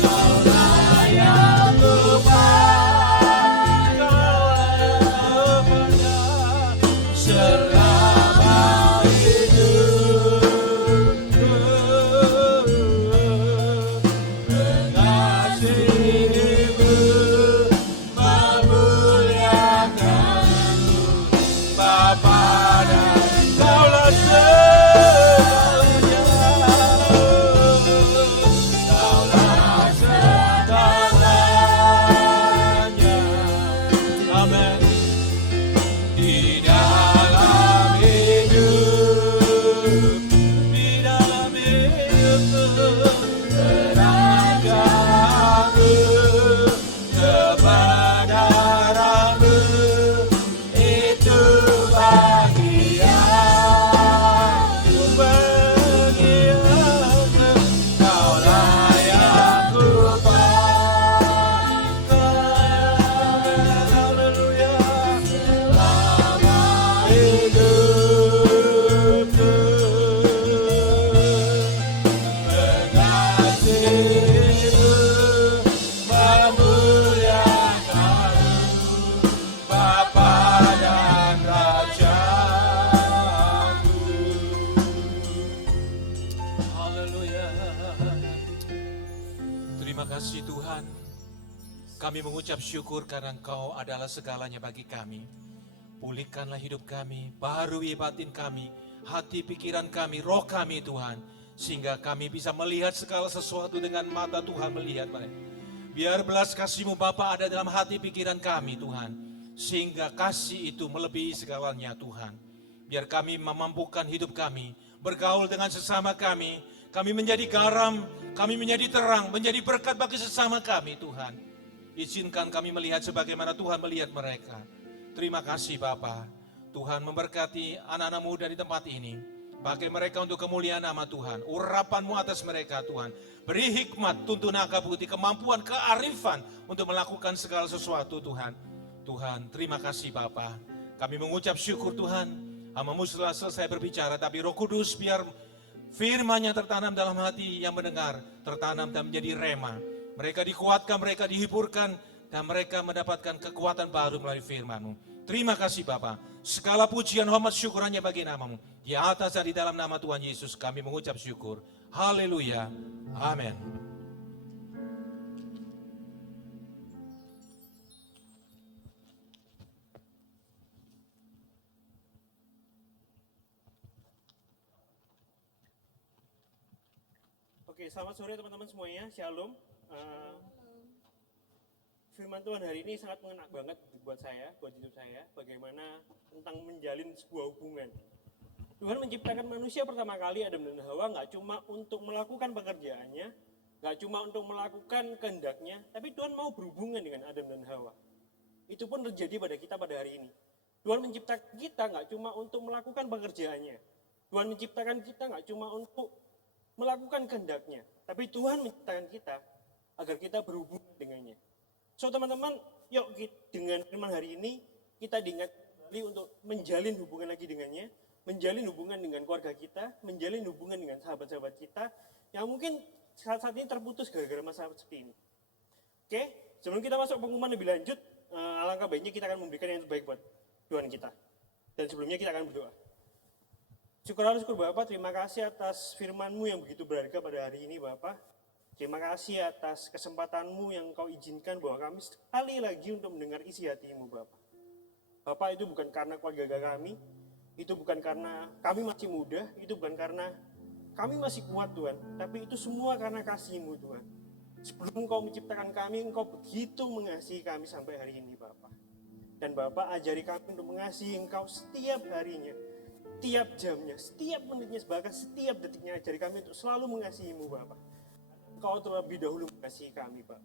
Kaulah yang Tuhan, Kaulah yang Tuhan, selama hidupku. Mengasihi-Mu, memuliakan-Mu, Bapa, dan Kaulah segalanya. Kaulah segalanya. Amin. Di dalam hidup, di dalam hidupku, kerajaan-Mu, kebenaran-Mu, itu bagianku, bagianku. Kaulah yang Kupakai, haleluya, selama hidupku. Mengasihi-Mu, memuliakan-Mu, Bapa dan Raja-Ku. Haleluya. Terima kasih Tuhan. Kami mengucap syukur karena Engkau adalah segalanya bagi kami. Pulihkanlah hidup kami, baharui batin kami, hati pikiran kami, roh kami Tuhan. Sehingga kami bisa melihat segala sesuatu dengan mata Tuhan melihat mereka. Biar belas kasih-Mu Bapa ada dalam hati pikiran kami Tuhan. Sehingga kasih itu melebihi segalanya Tuhan. Biar kami memampukan hidup kami, bergaul dengan sesama kami. Kami menjadi garam, kami menjadi terang, menjadi berkat bagi sesama kami Tuhan. Izinkan kami melihat sebagaimana Tuhan melihat mereka. Terima kasih Bapa. Tuhan memberkati anak-anak muda di tempat ini. Pakai mereka untuk kemuliaan nama Tuhan. Urapan-Mu atas mereka Tuhan. Beri hikmat, tuntun akal budi, kemampuan, kearifan untuk melakukan segala sesuatu Tuhan. Tuhan, terima kasih Bapa. Kami mengucap syukur Tuhan. Hamba-Mu setelah selesai berbicara, tapi Roh Kudus biar firman-Nya tertanam dalam hati yang mendengar, tertanam dan menjadi rema. Mereka dikuatkan, mereka dihiburkan, dan mereka mendapatkan kekuatan baru melalui firman-Mu. Terima kasih Bapa. Segala pujian, hormat, syukur hanya bagi nama-Mu. Di atas dan di dalam nama Tuhan Yesus kami mengucap syukur. Haleluya. Amin. Oke, selamat sore teman-teman semuanya. Shalom. Firman Tuhan hari ini sangat mengena banget buat saya, buat hidup saya. Bagaimana tentang menjalin sebuah hubungan. Tuhan menciptakan manusia pertama kali, Adam dan Hawa, nggak cuma untuk melakukan pekerjaannya, nggak cuma untuk melakukan kehendaknya, tapi Tuhan mau berhubungan dengan Adam dan Hawa. Itu pun terjadi pada kita pada hari ini. Tuhan menciptakan kita nggak cuma untuk melakukan pekerjaannya. Tuhan menciptakan kita nggak cuma untuk melakukan kehendaknya, tapi Tuhan menciptakan kita agar kita berhubungan dengannya. So teman-teman, yuk dengan firman hari ini kita diingat untuk menjalin hubungan lagi dengannya, menjalin hubungan dengan keluarga kita, menjalin hubungan dengan sahabat-sahabat kita yang mungkin saat ini terputus gara-gara masalah seperti ini. Oke, sebelum kita masuk pengumuman lebih lanjut, alangkah baiknya kita akan memberikan yang terbaik buat Tuhan kita. Dan sebelumnya kita akan berdoa. Syukur Bapak, terima kasih atas firman-Mu yang begitu berharga pada hari ini Bapak. Terima kasih atas kesempatan-Mu yang Kau izinkan bahwa kami sekali lagi untuk mendengar isi hati-Mu Bapak. Bapak, itu bukan karena keluarga kami, itu bukan karena kami masih muda, itu bukan karena kami masih kuat Tuhan, tapi itu semua karena kasih-Mu Tuhan. Sebelum Engkau menciptakan kami, Engkau begitu mengasihi kami sampai hari ini Bapak. Dan Bapak ajari kami untuk mengasihi Engkau setiap harinya, setiap jamnya, setiap menitnya, bahkan setiap detiknya. Ajari kami untuk selalu mengasihi-Mu Bapak. Engkau terlebih dahulu mengasihi kami Pak.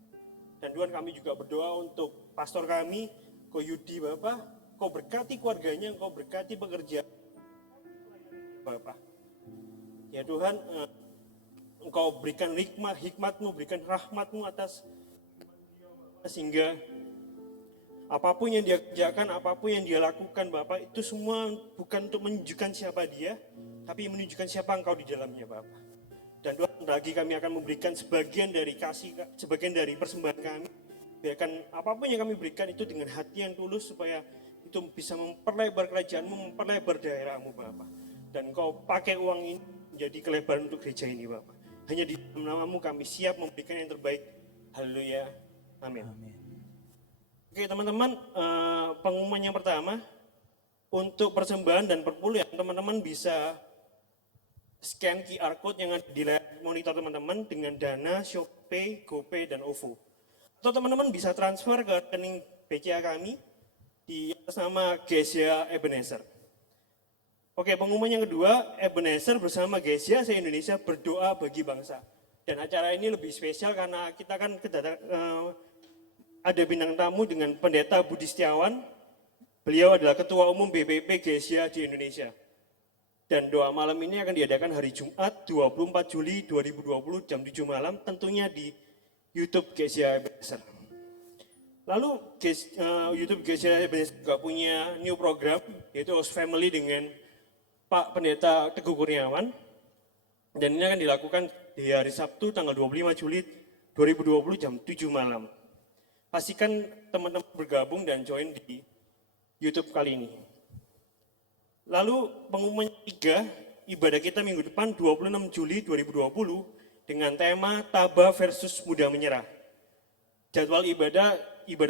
Dan Tuhan, kami juga berdoa untuk pastor kami, Ko Yudi Bapak. Engkau berkati keluarganya, Engkau berkati pekerjaan Bapak. Ya Tuhan, Engkau berikan hikmat-Mu, berikan rahmat-Mu atas sehingga apapun yang dia kerjakan, apapun yang dia lakukan Bapak, itu semua bukan untuk menunjukkan siapa dia, tapi menunjukkan siapa Engkau di dalamnya Bapak. Dan Tuhan, lagi kami akan memberikan sebagian dari kasih, sebagian dari persembahan kami. Biarkan apapun yang kami berikan itu dengan hati yang tulus supaya itu bisa memperlebar kerajaan-Mu, memperlebar daerah-Mu Bapak. Dan Engkau pakai uang ini menjadi kelebaran untuk gereja ini Bapak. Hanya di dalam nama-Mu kami siap memberikan yang terbaik. Haleluya. Amin. Oke teman-teman, pengumuman yang pertama, untuk persembahan dan perpuluhan, teman-teman bisa scan QR code yang ada di layar monitor teman-teman dengan Dana, Shopee, GoPay, dan OVO. Atau teman-teman bisa transfer ke rekening BCA kami di atas nama Gesia Ebenezer. Oke, pengumuman yang kedua, Ebenezer bersama Gesia se-Indonesia berdoa bagi bangsa. Dan acara ini lebih spesial karena kita kan ada bintang tamu dengan Pendeta Budi Setiawan. Beliau adalah Ketua Umum BPP Gesia di Indonesia. Dan doa malam ini akan diadakan hari Jumat 24 Juli 2020 jam 7 malam, tentunya di YouTube Gesia Ebenezer. Lalu YouTube Gesia Ebenezer juga punya new program, yaitu Host Family dengan Pak Pendeta Teguh Kurniawan. Dan ini akan dilakukan di hari Sabtu tanggal 25 Juli 2020 jam 7 malam. Pastikan teman-teman bergabung dan join di YouTube kali ini. Lalu pengumuman ketiga, ibadah kita minggu depan 26 Juli 2020 dengan tema Tabah versus Mudah Menyerah. Jadwal ibadah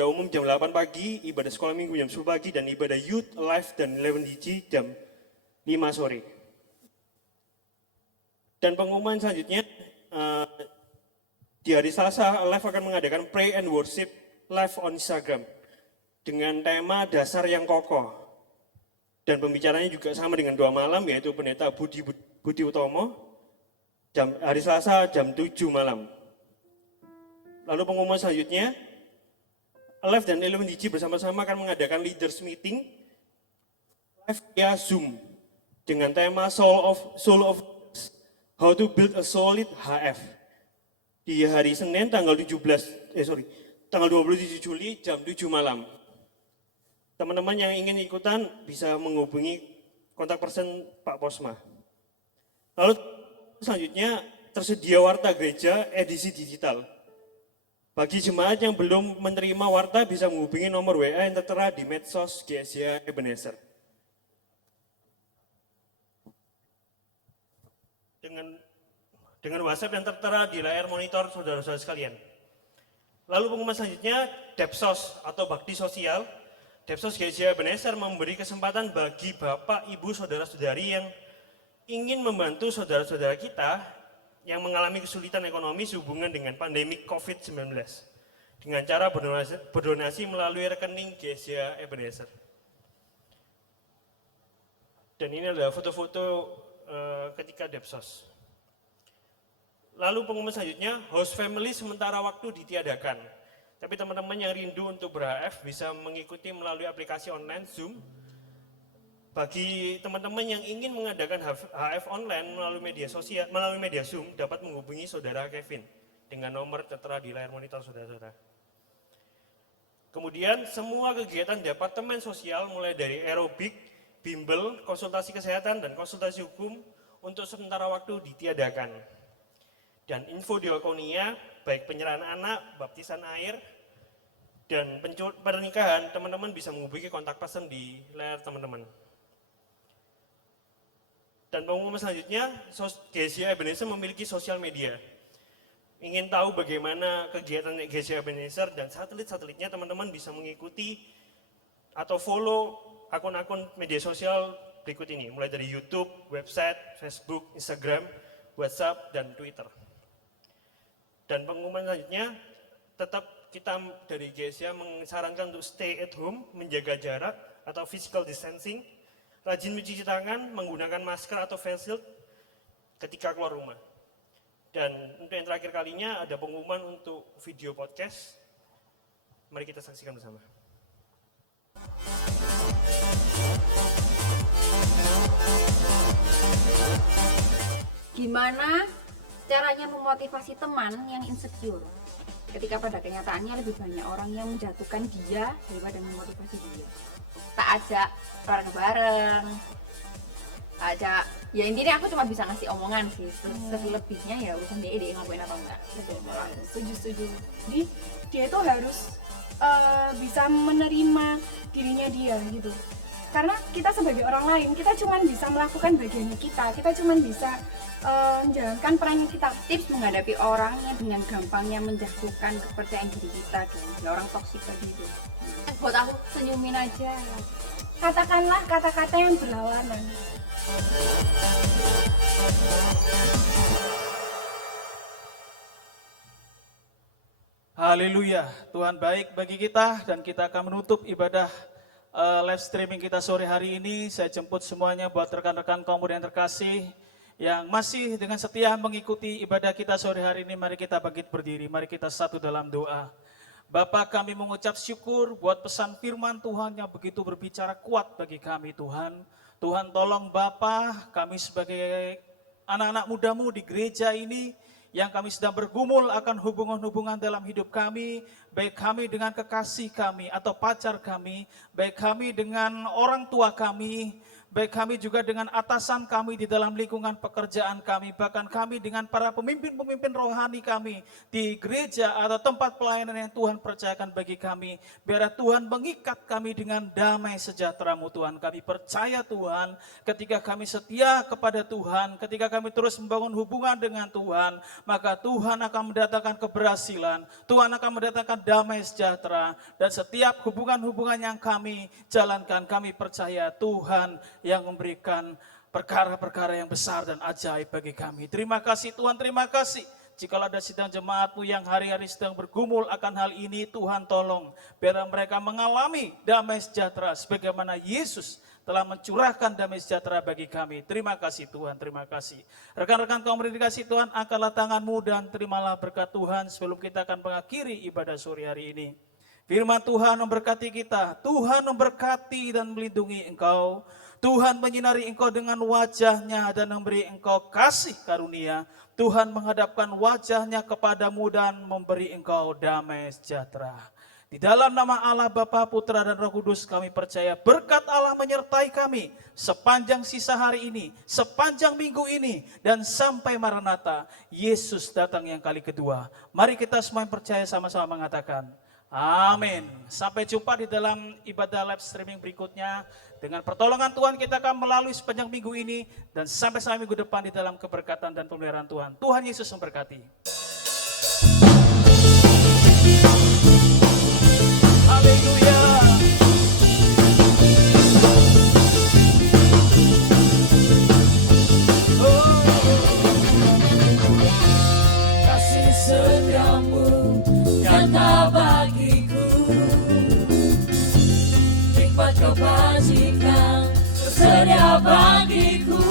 umum jam 8 pagi, ibadah sekolah minggu jam 10 pagi, dan ibadah Youth, Life, dan 11DG jam 5 sore. Dan pengumuman selanjutnya, di hari Selasa, Live akan mengadakan Pray and Worship Live on Instagram dengan tema Dasar yang Kokoh. Dan pembicaranya juga sama dengan doa malam, yaitu Pendeta Budi Utomo, hari Selasa jam 7 malam. Lalu pengumuman selanjutnya, Live dan 11DG bersama-sama akan mengadakan Leaders Meeting live via Zoom dengan tema Soul of How to Build a Solid HF di hari Senin tanggal 27 Juli jam 7 malam. Teman-teman yang ingin ikutan bisa menghubungi kontak person Pak Posma. Lalu selanjutnya tersedia warta gereja edisi digital. Bagi jemaat yang belum menerima warta bisa menghubungi nomor WA yang tertera di medsos Gesia Ebenezer. Dengan WhatsApp yang tertera di layar monitor saudara-saudara sekalian. Lalu pengumuman selanjutnya, Depsos atau Bakti Sosial. Depsos Gesia Ebenezer memberi kesempatan bagi Bapak, Ibu, Saudara-saudari yang ingin membantu saudara-saudara kita yang mengalami kesulitan ekonomi sehubungan dengan pandemi COVID-19 dengan cara berdonasi melalui rekening Gesia Ebenezer. Dan ini adalah foto-foto ketika Depsos. Lalu pengumuman selanjutnya, Host Family sementara waktu ditiadakan. Tapi teman-teman yang rindu untuk ber-HF bisa mengikuti melalui aplikasi online Zoom. Bagi teman-teman yang ingin mengadakan HF online melalui media Zoom, dapat menghubungi saudara Kevin dengan nomor tertera di layar monitor saudara-saudara. Kemudian semua kegiatan Departemen Sosial mulai dari aerobik, bimbel, konsultasi kesehatan, dan konsultasi hukum untuk sementara waktu ditiadakan. Dan info diakonia, baik penyerahan anak, baptisan air, Dan pernikahan, teman-teman bisa menghubungi kontak person di layar teman-teman. Dan pengumuman selanjutnya, GSI Ebenezer memiliki sosial media. Ingin tahu bagaimana kegiatan GSI Ebenezer dan satelit-satelitnya, teman-teman bisa mengikuti atau follow akun-akun media sosial berikut ini, mulai dari YouTube, website, Facebook, Instagram, WhatsApp, dan Twitter. Dan pengumuman selanjutnya, tetap kita dari GSI mensarankan untuk stay at home, menjaga jarak atau physical distancing, rajin mencuci tangan, menggunakan masker atau face shield ketika keluar rumah. Dan untuk yang terakhir kalinya ada pengumuman untuk video podcast. Mari kita saksikan bersama. Gimana caranya memotivasi teman yang insecure? Ketika pada kenyataannya lebih banyak orang yang menjatuhkan dia daripada memotivasi dia. Tak ajak olahraga bareng, ajak, ya intinya aku cuma bisa ngasih omongan sih. Selebihnya ya urusan dia ngapain apa enggak. Setuju. Jadi dia itu harus bisa menerima dirinya dia gitu. Karena kita sebagai orang lain, kita cuma bisa melakukan bagiannya kita cuma bisa menjalankan peran kita. Tips menghadapi orang yang dengan gampangnya menjatuhkan kepercayaan diri kita, ya orang toksik tadi itu. Buat aku senyumin aja. Katakanlah kata-kata yang berlawanan. Haleluya, Tuhan baik bagi kita dan kita akan menutup ibadah live streaming kita sore hari ini. Saya jemput semuanya buat rekan-rekan kaum muda yang terkasih yang masih dengan setia mengikuti ibadah kita sore hari ini. Mari kita bangkit berdiri, mari kita satu dalam doa. Bapa, kami mengucap syukur buat pesan firman Tuhan yang begitu berbicara kuat bagi kami Tuhan. Tuhan tolong Bapa, kami sebagai anak-anak mudamu di gereja ini yang kami sedang bergumul akan hubungan-hubungan dalam hidup kami, baik kami dengan kekasih kami atau pacar kami, baik kami dengan orang tua kami, baik kami juga dengan atasan kami di dalam lingkungan pekerjaan kami, bahkan kami dengan para pemimpin-pemimpin rohani kami di gereja atau tempat pelayanan yang Tuhan percayakan bagi kami. Biar Tuhan mengikat kami dengan damai sejahtera-Mu Tuhan. Kami percaya Tuhan, ketika kami setia kepada Tuhan, ketika kami terus membangun hubungan dengan Tuhan, maka Tuhan akan mendatangkan keberhasilan, Tuhan akan mendatangkan damai sejahtera, dan setiap hubungan-hubungan yang kami jalankan, kami percaya Tuhan yang memberikan perkara-perkara yang besar dan ajaib bagi kami. Terima kasih Tuhan, terima kasih. Jikalau ada sidang jemaat-Mu yang hari-hari sedang bergumul akan hal ini, Tuhan tolong, biar mereka mengalami damai sejahtera sebagaimana Yesus telah mencurahkan damai sejahtera bagi kami. Terima kasih Tuhan, terima kasih. Rekan-rekan kaum muda dikasih Tuhan, angkatlah tangan-Mu dan terimalah berkat Tuhan sebelum kita akan mengakhiri ibadah sore hari ini. Firman Tuhan memberkati kita, Tuhan memberkati dan melindungi engkau. Tuhan menyinari engkau dengan wajah-Nya dan memberi engkau kasih karunia. Tuhan menghadapkan wajah-Nya kepadamu dan memberi engkau damai sejahtera. Di dalam nama Allah Bapa, Putra dan Roh Kudus kami percaya berkat Allah menyertai kami sepanjang sisa hari ini, sepanjang minggu ini, dan sampai Maranatha, Yesus datang yang kali kedua. Mari kita semua yang percaya sama-sama mengatakan, amin. Sampai jumpa di dalam ibadah live streaming berikutnya. Dengan pertolongan Tuhan kita akan melalui sepanjang minggu ini dan sampai minggu depan di dalam keberkatan dan pemeliharaan Tuhan. Tuhan Yesus memberkati. Haleluya. Kasih setiamu nyata bagiku, nikmat kebajikan tersedia bagiku.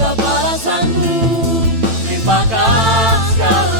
Segala balasanku limpahkan segala